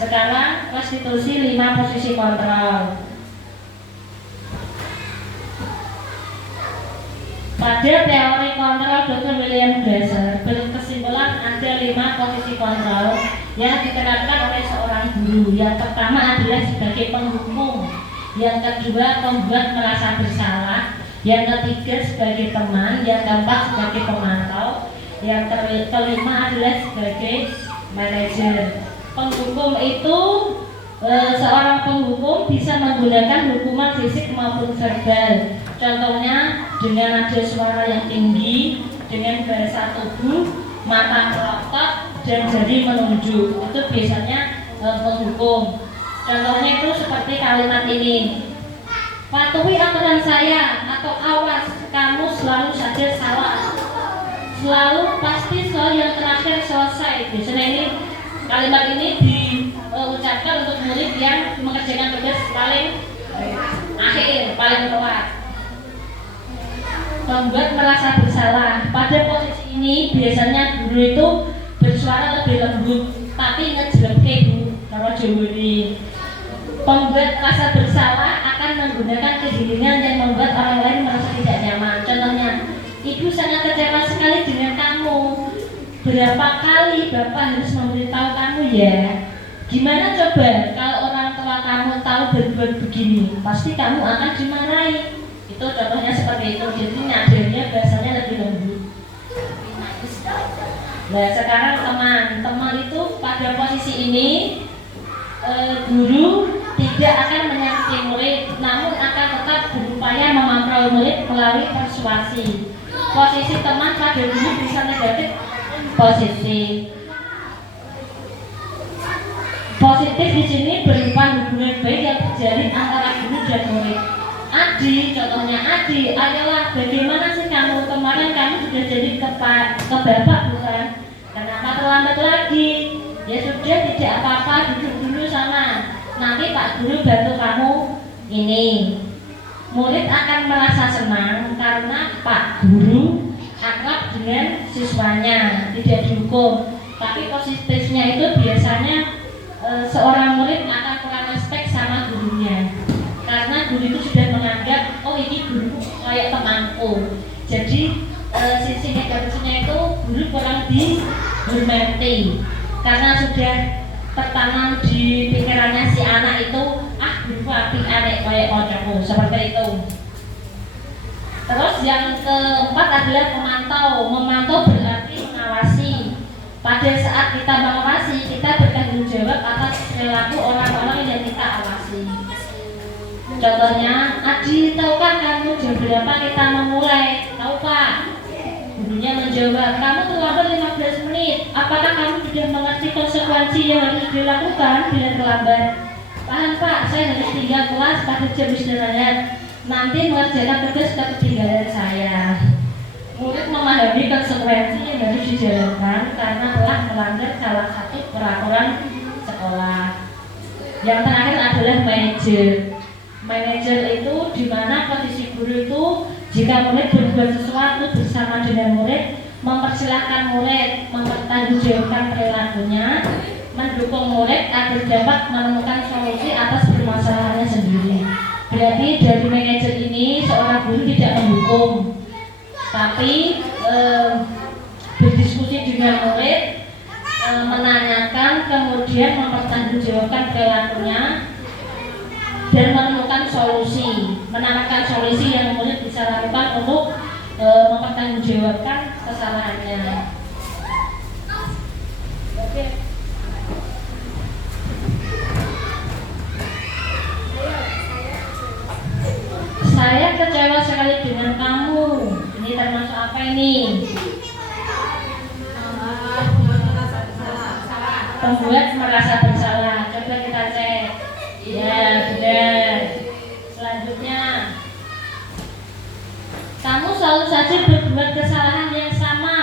Sekarang restitusi 5 posisi kontrol. Pada teori kontrol Dr. William Glasser berkesimpulan ada 5 posisi kontrol yang diterapkan oleh seorang guru. Yang pertama adalah sebagai penghukum, yang kedua membuat merasa bersalah, yang ketiga sebagai teman, yang keempat sebagai pemantau, yang kelima adalah sebagai manajer. Penghukum itu seorang penghukum bisa menggunakan hukuman fisik maupun verbal. Contohnya dengan nada suara yang tinggi, dengan bahasa tubuh, mata melotot, dan jari menunjuk. Itu biasanya penghukum. Contohnya itu seperti kalimat ini: patuhi aturan saya, atau awas, kamu selalu saja salah. Selalu pasti soal yang terakhir selesai. Biasanya ini kalimat ini diucapkan untuk murid yang mengerjakan tugas paling akhir, paling telat. Membuat merasa bersalah. Pada posisi ini biasanya guru itu bersuara lebih lembut, tapi ngejelebke Bu, kalau Jawa ini. Pembuat rasa bersalah akan menggunakan kegiringan yang membuat orang lain merasa tidak nyaman. Contohnya, ibu sangat kecewa sekali dengan kamu. Berapa kali Bapak harus memberitahu kamu ya? Gimana coba kalau orang tua kamu tahu berbuat begini? Pasti kamu akan dimarahi. Itu contohnya seperti itu. Jadi nadanya bahasanya lebih lembut. Nah sekarang teman itu pada posisi ini guru tidak akan menyakiti murid, namun akan tetap berupaya memantau murid melalui persuasi. Posisi teman pada guru bisa negatif, positif di sini berupa hubungan baik yang terjalin antara guru dan murid. Adi, contohnya Adi, ayolah bagaimana sih kamu kemarin kamu sudah jadi ke bapak bukan? Kenapa terlambat lagi? Ya sudah tidak apa-apa, duduk dulu sana. Nanti Pak Guru bantu kamu ini. murid akan merasa senang karena Pak Guru akrab dengan siswanya, tidak dihukum. Tapi positifnya itu biasanya seorang murid akan kurang respect sama gurunya, karena guru itu sudah menganggap, oh ini guru kayak temanku. Jadi sisi negatifnya itu guru kurang dihormati, karena sudah tertanam di pikirannya si anak itu, guru apik anek kayak kancaku, seperti itu. Terus yang keempat adalah memantau berarti mengawasi. Pada saat kita mengawasi, kita bertanggung jawab atas perilaku orang-orang yang kita awasi. Contohnya, Adi, tahukah kamu jam berapa kita memulai? Tahu Pak? Gurunya menjawab, kamu terlambat 15 menit. Apakah kamu sudah mengerti konsekuensi yang harus dilakukan bila terlambat? Paham Pak, saya harus tinggal kelas pada jam istirahat. Nanti mengerjakan tugas ketinggalan saya. Murid memahami konsekuensi yang harus dijalankan karena telah melanggar salah satu peraturan sekolah. Yang terakhir adalah manajer. Manajer itu di mana posisi guru itu jika murid berbuat sesuatu bersama dengan murid, mempersilahkan murid, mempertanggungjawabkan perilakunya, mendukung murid agar dapat menemukan solusi atas permasalahannya sendiri. Berarti dari manajer ini seorang guru tidak mendukung, tapi berdiskusi dengan murid, menanyakan, kemudian mempertanggungjawabkan perilakunya dan menemukan solusi, menawarkan solusi yang murid bisa lakukan untuk mempertanggungjawabkan kesalahannya. Oke. Saya kecewa sekali dengan kamu. Ini termasuk apa ini? Pembuat merasa bersalah. Coba kita cek. Ya, benar. Selanjutnya, kamu selalu saja berbuat kesalahan yang sama.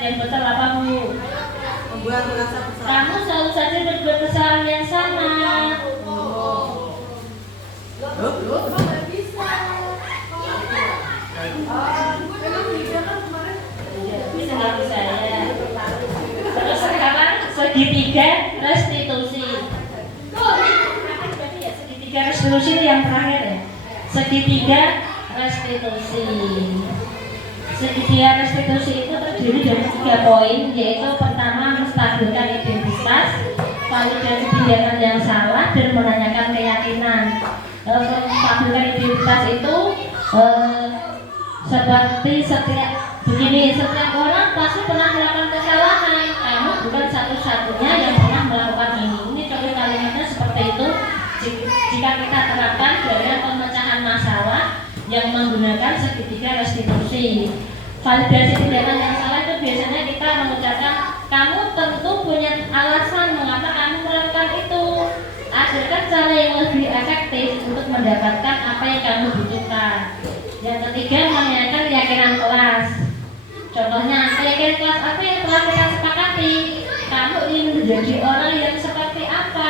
Yang betul apa Bu? Kamu selalu saja berbuat kesalahan yang sama. Bisa ya. Terus sekarang segitiga restitusi. Segitiga restitusi itu yang terakhir ya. Segitiga restitusi. Segitiga restitusi itu terdiri dari 3 poin, yaitu pertama menstabilkan identitas, validasi tindakan yang salah, dan menanyakan keyakinan. Menstabilkan identitas itu seperti setiap orang pasti pernah melakukan kesalahan. Kamu bukan satu-satunya yang pernah melakukan ini. Ini contoh kalimatnya seperti itu. Jika kita terapkan dalam pemecahan masalah yang menggunakan segitiga restitusi. Validasi tindakan yang salah itu biasanya kita mengucapkan, kamu tentu punya alasan mengapa kamu melakukan itu. Ajarkan cara yang lebih efektif untuk mendapatkan apa yang kamu butuhkan. Yang ketiga, menanyakan keyakinan kelas. Contohnya, keyakinan kelas apa yang telah kita sepakati? Kamu ingin menjadi orang yang seperti apa?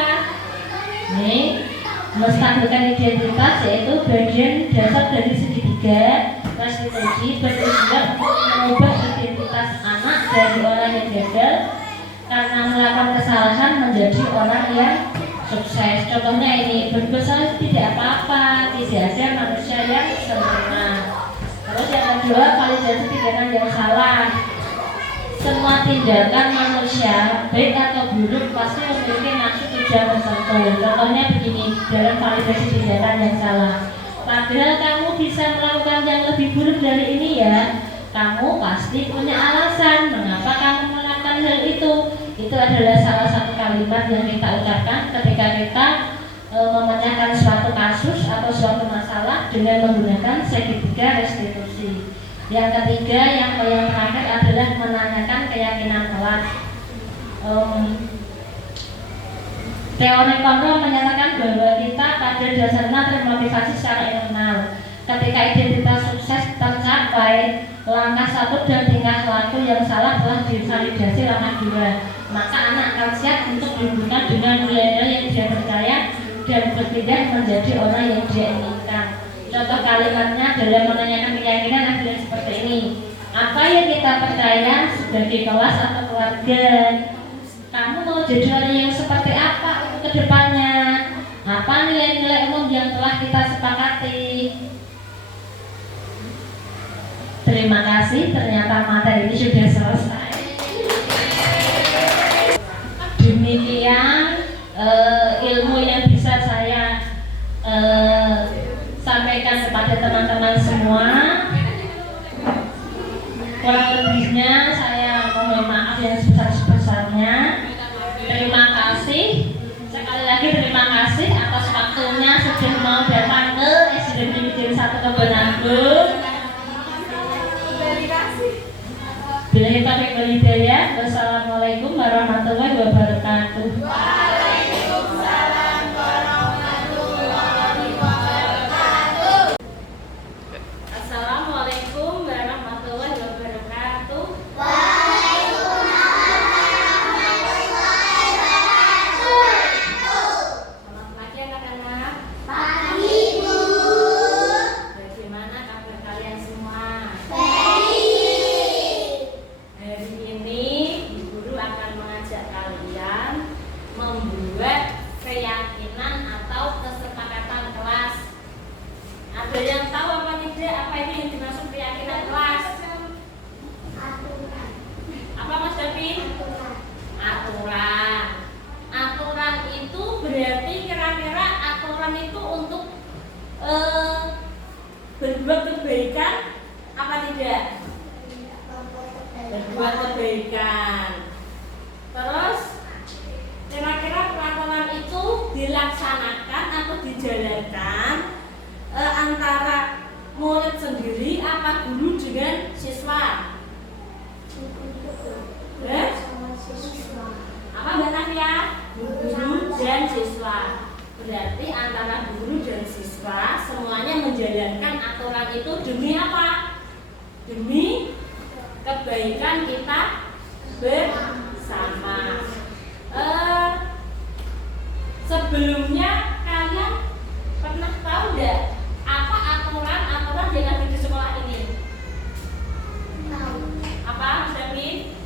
Nih, menstabilkan identitas yaitu bagian dasar dari segitiga restitusi, bertujuan untuk mengubah identitas anak dari orang yang gagal karena melakukan kesalahan menjadi orang yang sukses. Contohnya ini, berbuat salah tidak apa-apa, tidak ada manusia yang sempurna. Terus yang kedua, validasi tindakan yang salah. Semua tindakan manusia, baik atau buruk, pasti memiliki maksud tujuan tertentu. Contohnya begini, dalam validasi tindakan yang salah. Padahal kamu bisa melakukan yang lebih buruk dari ini ya. Kamu pasti punya alasan mengapa kamu melakukan hal itu. Itu adalah salah satu kalimat yang kita ucapkan ketika kita memecahkan suatu kasus atau suatu masalah dengan menggunakan segitiga restitusi. Yang ketiga, yang terakhir adalah menanyakan keyakinan kelas. Teori kontrol menyatakan bahwa kita pada dasarnya termotivasi secara internal. Ketika identitas sukses tercapai, langkah 1 dan tingkah laku yang salah telah divalidasi lahan 2. Maka anak akan siap untuk dihubungkan dengan nilai-nilai yang dia percaya dan berpindah menjadi orang yang dia inginkan. Contoh kalimatnya dalam menanyakan keyakinan adalah seperti ini. Apa yang kita percaya sebagai kelas atau keluarga? Kamu mau jadi orang yang seperti apa untuk kedepannya? Apa nilai-nilai umum yang telah kita sepakati? Terima kasih, ternyata materi ini sudah selesai. Demikian ilmu yang bisa saya sampaikan kepada teman-teman semua. Kurang lebihnya saya mohon maaf yang sebesar-besarnya. Terima kasih. Sekali lagi terima kasih atas waktunya sudah mau datang ke SD Negeri 1 Kebon Agung. Billahi taufiq wal hidayah. Wassalamualaikum warahmatullahi wabarakatuh. Waalaikumsalam warahmatullahi wabarakatuh. Assalamualaikum warahmatullahi wabarakatuh. Selamat pagi anak-anak. Pagi, Bu. Bagaimana kabar kalian semua? Baik. Hari ini Ibu Guru akan mengajak kalian membuat keyakinan atau kesepakatan kelas. Ada yang tahu apa tidak apa itu yang dimaksud keyakinan kelas? Apa Mas David? Aturan. Aturan itu berarti kira-kira aturan itu untuk berbuat kebaikan apa tidak? Berbuat kebaikan. Terus kira-kira peraturan itu dilaksanakan atau dijalankan antara murid sendiri apa guru dengan siswa? Apa Mbak Nafia? Guru dan siswa. Berarti antara guru dan siswa semuanya menjalankan aturan itu demi apa? Demi kebaikan kita bersama. Sebelumnya kalian pernah tahu enggak apa aturan yang ada di sekolah ini? Apa Mas David?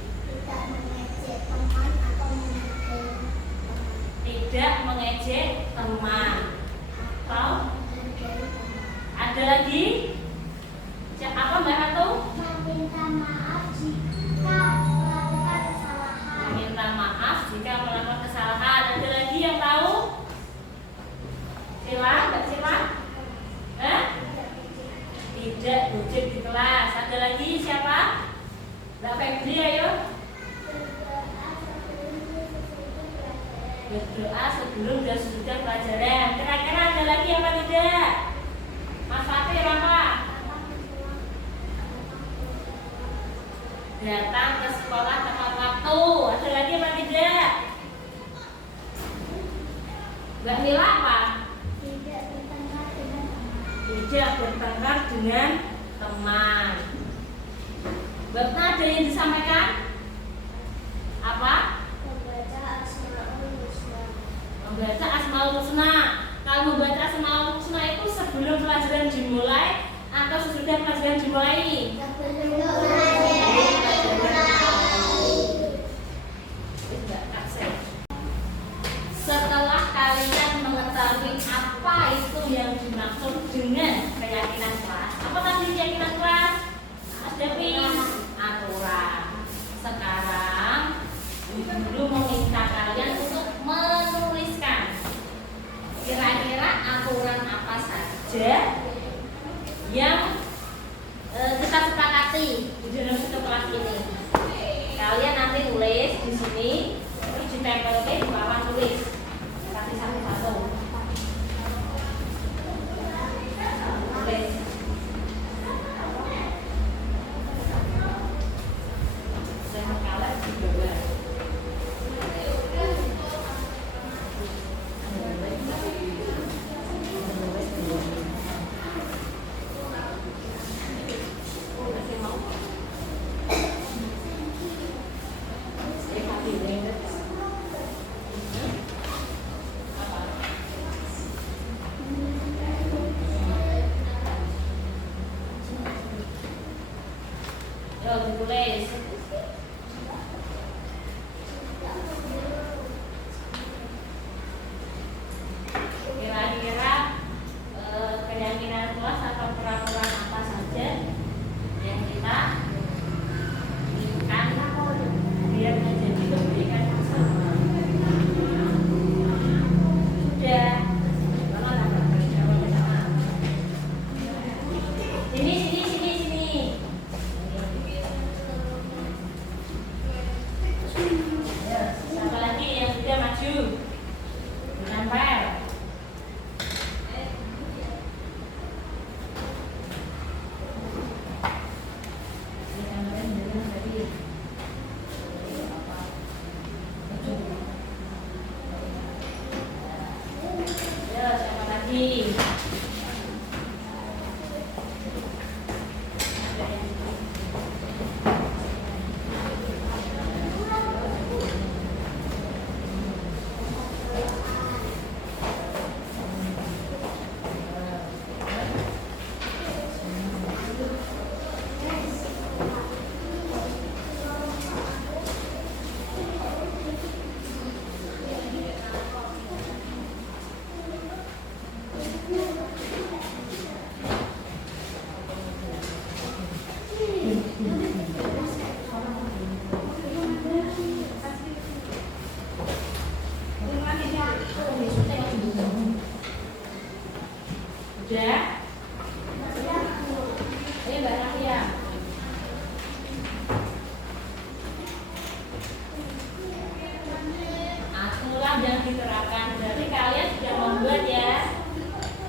Tidak mengejek teman. Tahu? Ada lagi? Apa Mbak Hatu? Meminta maaf jika melakukan kesalahan. Meminta maaf jika melakukan kesalahan. Ada lagi yang tahu? Sila, Mbak Sila? Tidak gojek di kelas. Ada lagi siapa? Mbak Febri, ayo. Berdoa sebelum dan sesudah pelajaran. Kira-kira ada lagi apa tidak? Mas Fatih apa? Datang ke sekolah tepat waktu. Ada lagi apa tidak? Mbak Mila apa? Tidak bertengkar dengan teman. Tidak bertengkar dengan teman. Mbak Tna, ada yang disampaikan? Apa? Membaca Asmaul Husna. Membaca Asmaul Husna. Kalau membaca Asmaul Husna itu sebelum pelajaran dimulai atau sesudah pelajaran dimulai? Setelah kalian mengetahui apa itu yang dimaksud dengan keyakinan kelas, apa tadi keyakinan kelas? Mas Devi, aturan. Sekarang Ibu Guru meminta kalian untuk menuliskan kira-kira aturan apa saja yang kita sepakati di dalam satu kelas ini. Kalian nanti tulis di sini, terus ditempelkan di bawah tulis. Kasih satu-satu. Tulis. Saya kalah di bawah. Sudah maju. Nempel. Ya, siapa lagi? Sudah? Ini Mbak Nafia. Aturan yang diterapkan berarti kalian sudah membuat ya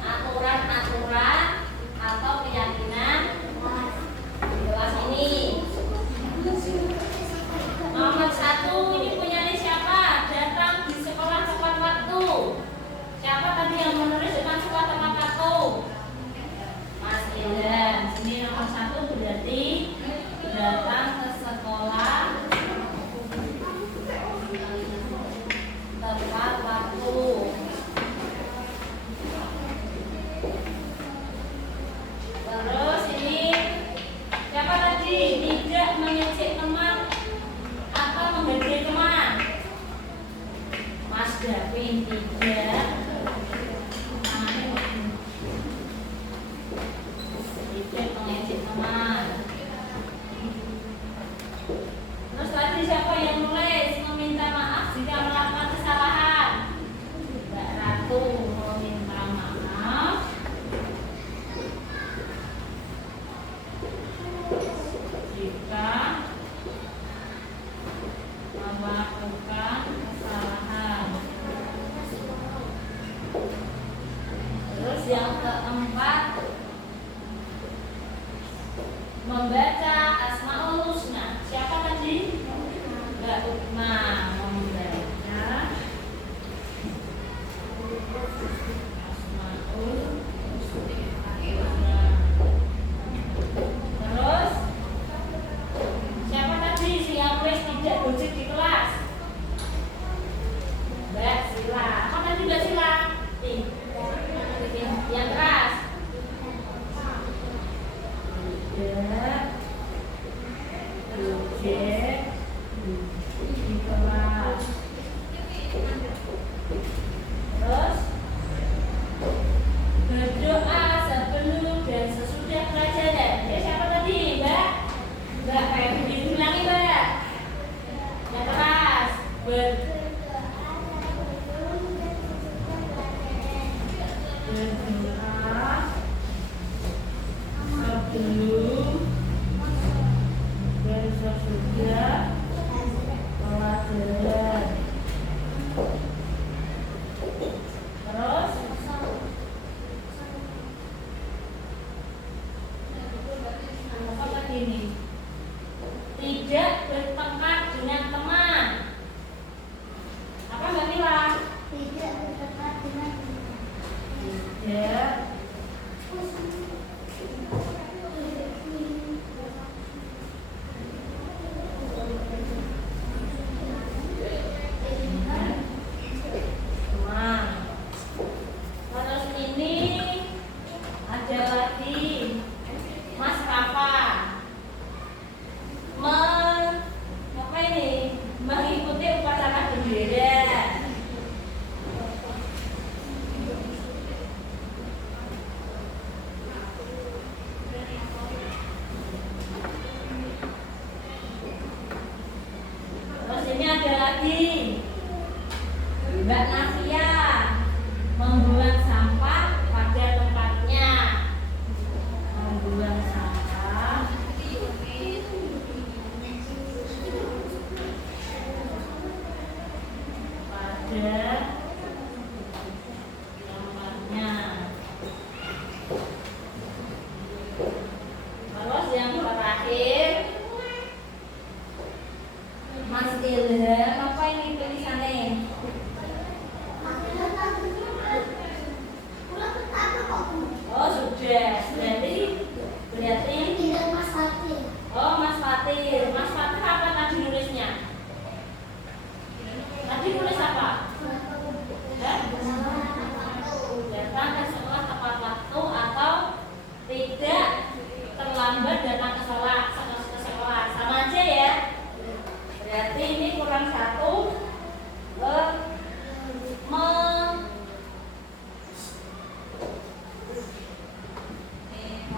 aturan-aturan atau keyakinan di kelas ini. Nomor 1 ini punya siapa? Datang di sekolah tepat waktu. Siapa tadi yang menulis dengan sekolah tepat waktu? Mas Ilham. Sini nomor 1 berarti datang ke sekolah tepat waktu. Terus ini siapa tadi? Tidak mengejek teman atau mengejek teman. Mas Davin tidak mengejek teman. Terus tadi siapa yang nulis meminta maaf jika melakukan kesalahan? Mbak Ratu meminta maaf jika melakukan kesalahan. Terus yang keempat, membaca Asmaul Husna. Siapa tadi? Mbak Ukma membaca Asmaul Husna. Terus siapa tadi si yang nulis tidak gojek di kelas? Mbak Sila. Apa tadi Mbak Sila? Yang keras. Tidak gojek di kelas. Terus berdoa sebelum dan sesudah pelajaran. Ya siapa tadi Mbak? Mbak Febri. Ulangi Mbak. Yang keras. Berdoa sebelum dan sesudah pelajaran. Terus apa lagi ini? Tidak bertengkar dengan teman. Apa Mbak Mila? Tidak berdekat dengan Tidak teman. Terus ini ada lagi Mas Rafa apa ini? Mengikuti upacara bendera. Terus ini ada lagi Mbak Nafia membuang sampah pada tempatnya. Membuang sampah pada ada gambarnya. Terus yang terakhir, Mas Ilham, apa ini tulisannya? Oh sudah, berarti oh Mas Fatir apa tadi nulisnya? Tadi nulis apa? Datang ke sekolah tepat waktu atau tidak terlambat datang ke sekolah, sama aja ya. Berarti ini kurang satu.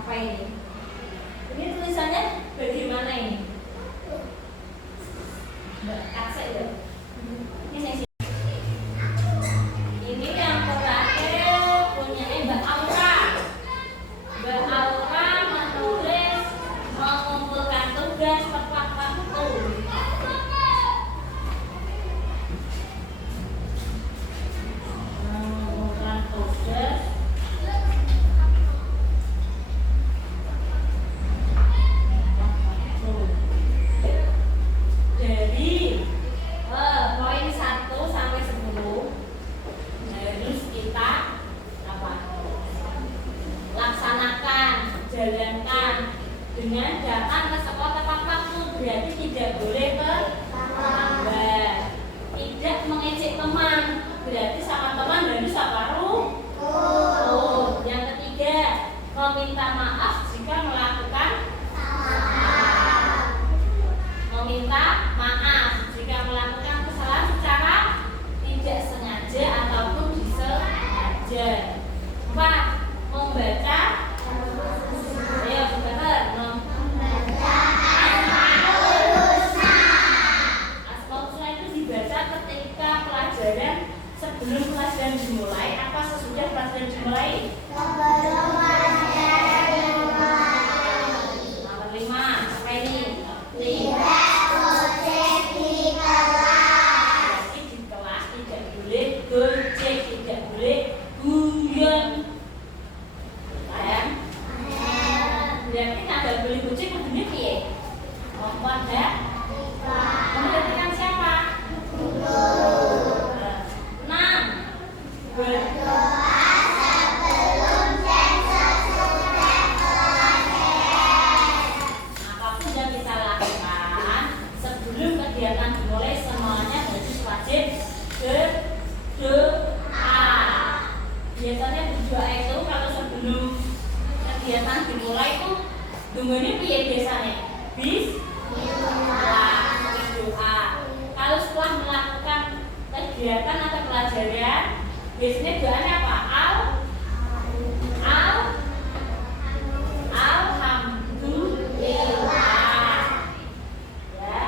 Apa ini? Ini tulisannya bagaimana ini? Mbak Aksa ya? Ini yang terakhir punya Mbak Aura. Mbak Aura menulis mengumpulkan tugas tepat waktu. Mengumpulkan tugas dari poin 1 sampai 10 harus kita laksanakan, jalankan dengan datang ke sekolah tepat waktu. Berarti tidak boleh terlambat, tidak mengejek teman, berarti sama teman harus rukun. Yang ketiga, meminta maaf jika melakukan kesalahan secara tidak sengaja ataupun disengaja. 4. Membaca. Ayo sebentar. Asmaul husna itu dibaca ketika pelajaran, sebelum pelajaran dimulai apa sesudah pelajaran dimulai? Nomor 5. Apa ini? Berarti di kelas tidak boleh gojek, tidak boleh guyon. Sayang? Berarti nggak boleh gojek maksudnya piye? Memperhatikan siapa? 6. Berdoa sebelum dan sesudah pelajaran. Apapun yang kita lakukan sebelum kegiatan dimulai semuanya harus wajib berdoa. Biasanya berdoa itu kalau sebelum kegiatan dimulai itu dungane piye biasanya? Bismillah, berdoa. Kalau setelah melakukan kegiatan atau pelajaran biasanya doanya apa? Alhamdulillah. Ya.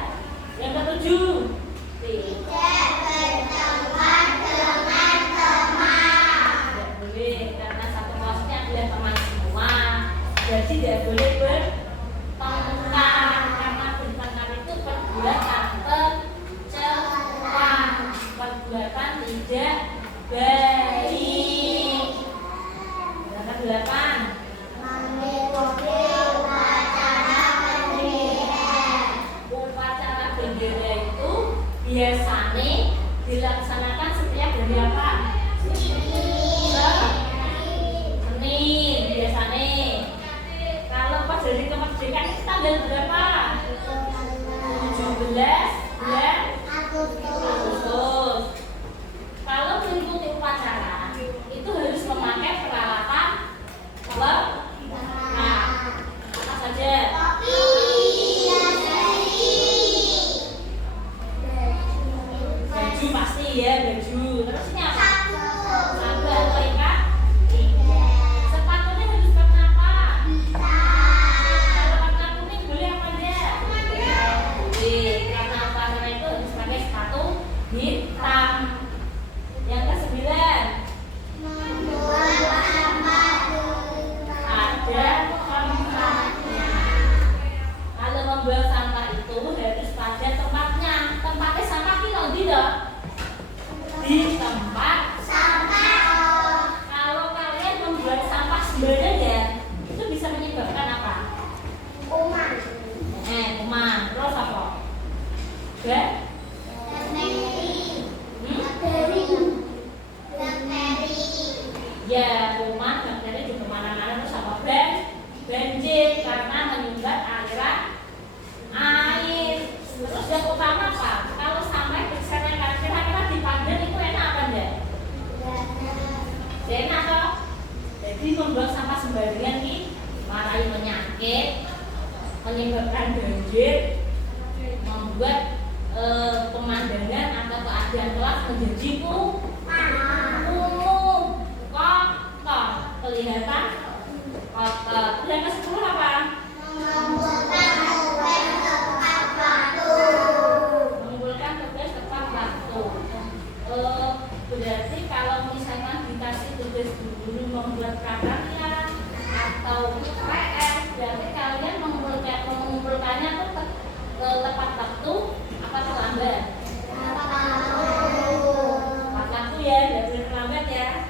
Yang ketujuh, tidak berteman dengan teman. Tidak boleh, karena satu kelasnya adalah teman semua. Jadi tidak boleh bertengkar, karena bertengkar itu perbuatan tercela, perbuatan tidak baik. Yang ke-8, upacara bendera itu biasanya dilaksanakan setiap hari apa? Senin biasanya. Kalau pas hari kemerdekaan itu tanggal berapa? 17 bulan Agustus. Kalau mengikuti upacara itu harus memakai peralatan lengkap. Apa saja? Baju pasti ya, baju. Terus ini apa? Sabun atau ikat? Sepatunya harus warna apa? Kalau warna kuning boleh apa aja? Boleh. Karena upacara itu harus pakai sepatu di tempat sampah. Kalau kalian membuang sampah sembarangan, itu bisa menyebabkan apa? Kuman. Kuman. Terus apa? Ya, kuman, bakteri di kemana-mana. Terus apa? Banjir karena menyumbat aliran air. Terus yang utama apa? Kalau sampai berserakan kira-kira di Pandan itu enak apa enggak? Enak toh? Jadi membuang sampah sembarangan ini marai penyakit, menyebabkan banjir, membuat pemandangan atau keadaan kelas menjadi kumuh, kotor, kelihatan kotor. Yang ke-10 apa? Mengumpulkan tugas tepat waktu. Berarti kalau misalnya dikasih tugas guru membuat prakarya atau PR, berarti kalian mengumpulkannya tuh tepat waktu apa terlambat? Tepat waktu ya, tidak boleh terlambat ya.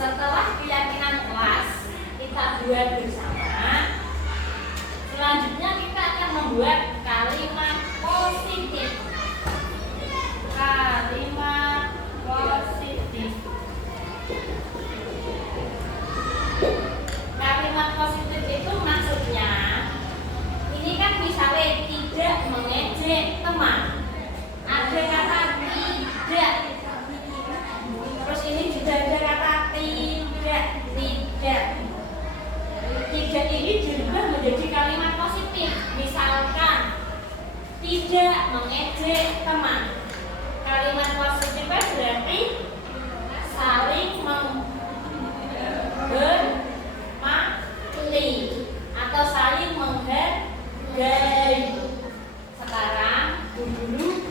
Setelah keyakinan kelas kita buat bersama, selanjutnya kita akan membuat kalimat positif. Kalimat positif. Kalimat positif itu maksudnya, ini kan misalnya tidak mengejek teman. Ada kata tidak. Terus ini juga ada kata tidak. Tidak ini dirubah menjadi kalimat positif. Misalkan tidak mengejek teman. Kalimat positifnya berarti saling menghormati atau saling menghargai. Sekarang guru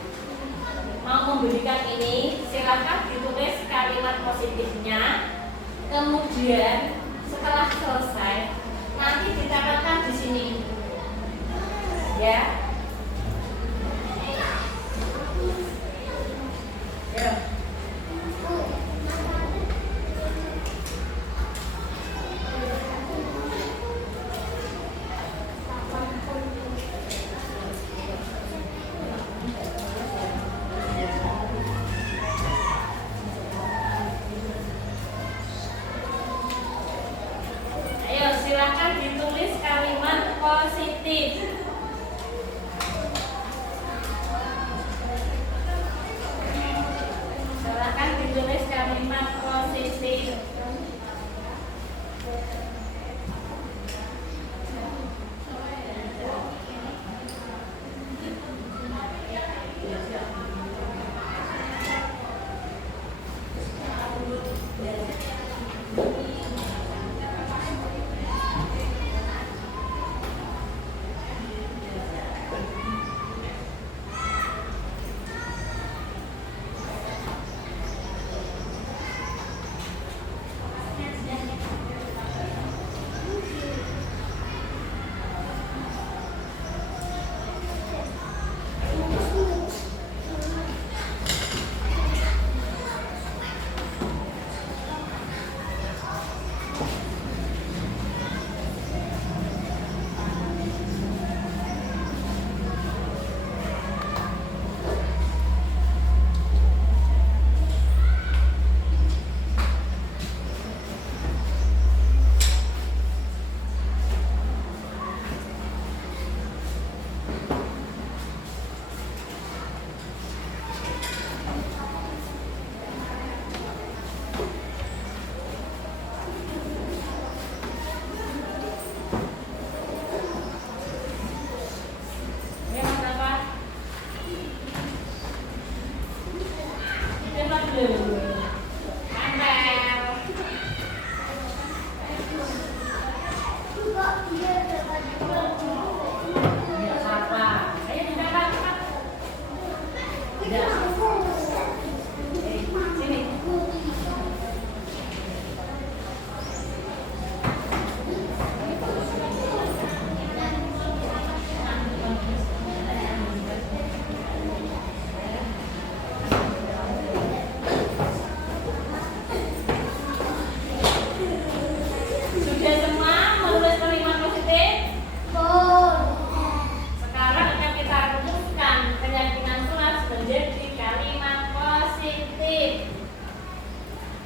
mau memberikan ini, silakan ditulis kalimat positifnya. Kemudian setelah selesai nanti dicatatkan di sini, ya.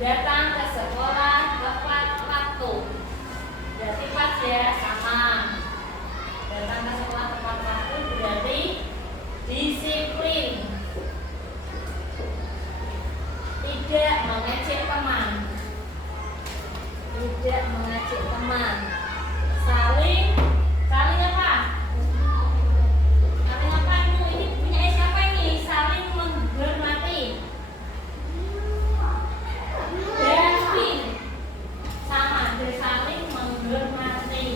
datang ke sekolah tepat waktu. Berarti pas ya, sama. Datang ke sekolah tepat waktu berarti disiplin. Tidak mengejek teman. Tidak mengejek teman. Saling apa? Saling apa itu? Ini punya siapa ini? Saling menghormati. Davin sama, saling menghormati.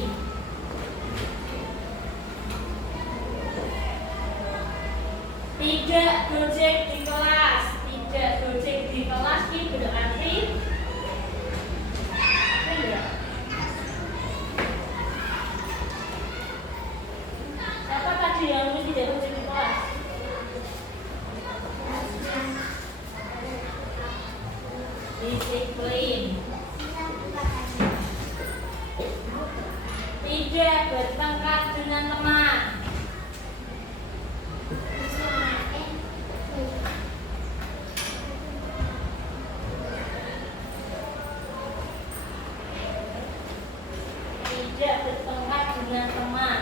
Tidak gojek di kelas. Tidak gojek di kelas ini berarti siapa tadi yang nulis tidak gojek di kelas? Disiplin. Tidak bertengkar dengan teman. Tidak bertengkar dengan teman.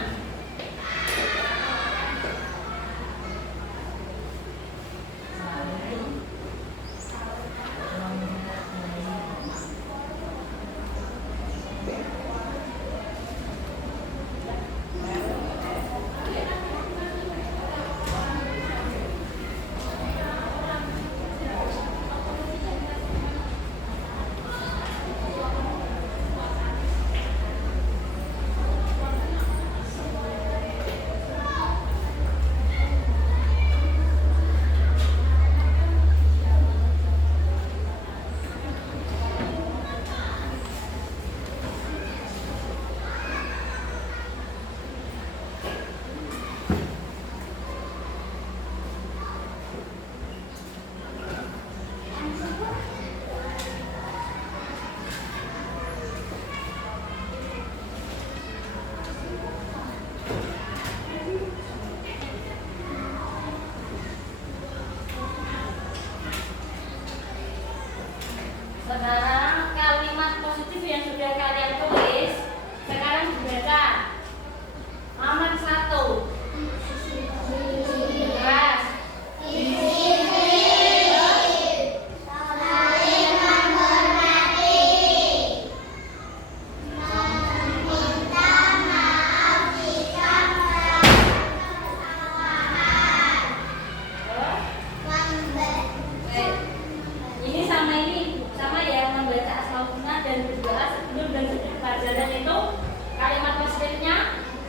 Sekarang kalimat positif yang sudah kalian tulis sekarang dibaca. Nomor 1. Keras. Ini sama ya, membaca asmaul-husna dan berdoa sebelum dan sesudah pelajaran itu. Kalimat positifnya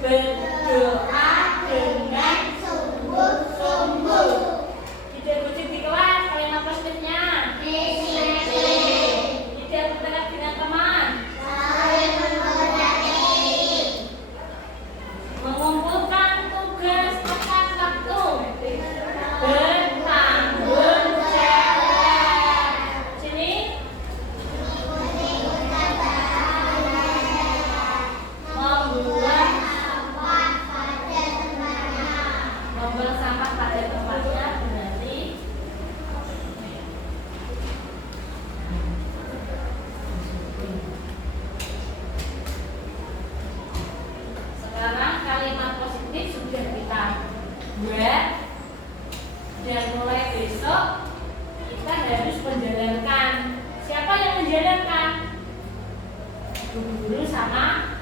berdoa dengan sungguh-sungguh. Tidak gojek di kelas. Kalimat positifnya tidak bertengkar dengan teman. Mengumpulkan tugas tepat waktu. Bertanggung jawab. Sini. Membuang sampah pada tempatnya berarti sekarang kalimat positif sudah kita buat dan mulai besok kita harus menjalankan. Siapa yang menjalankan? Guru sama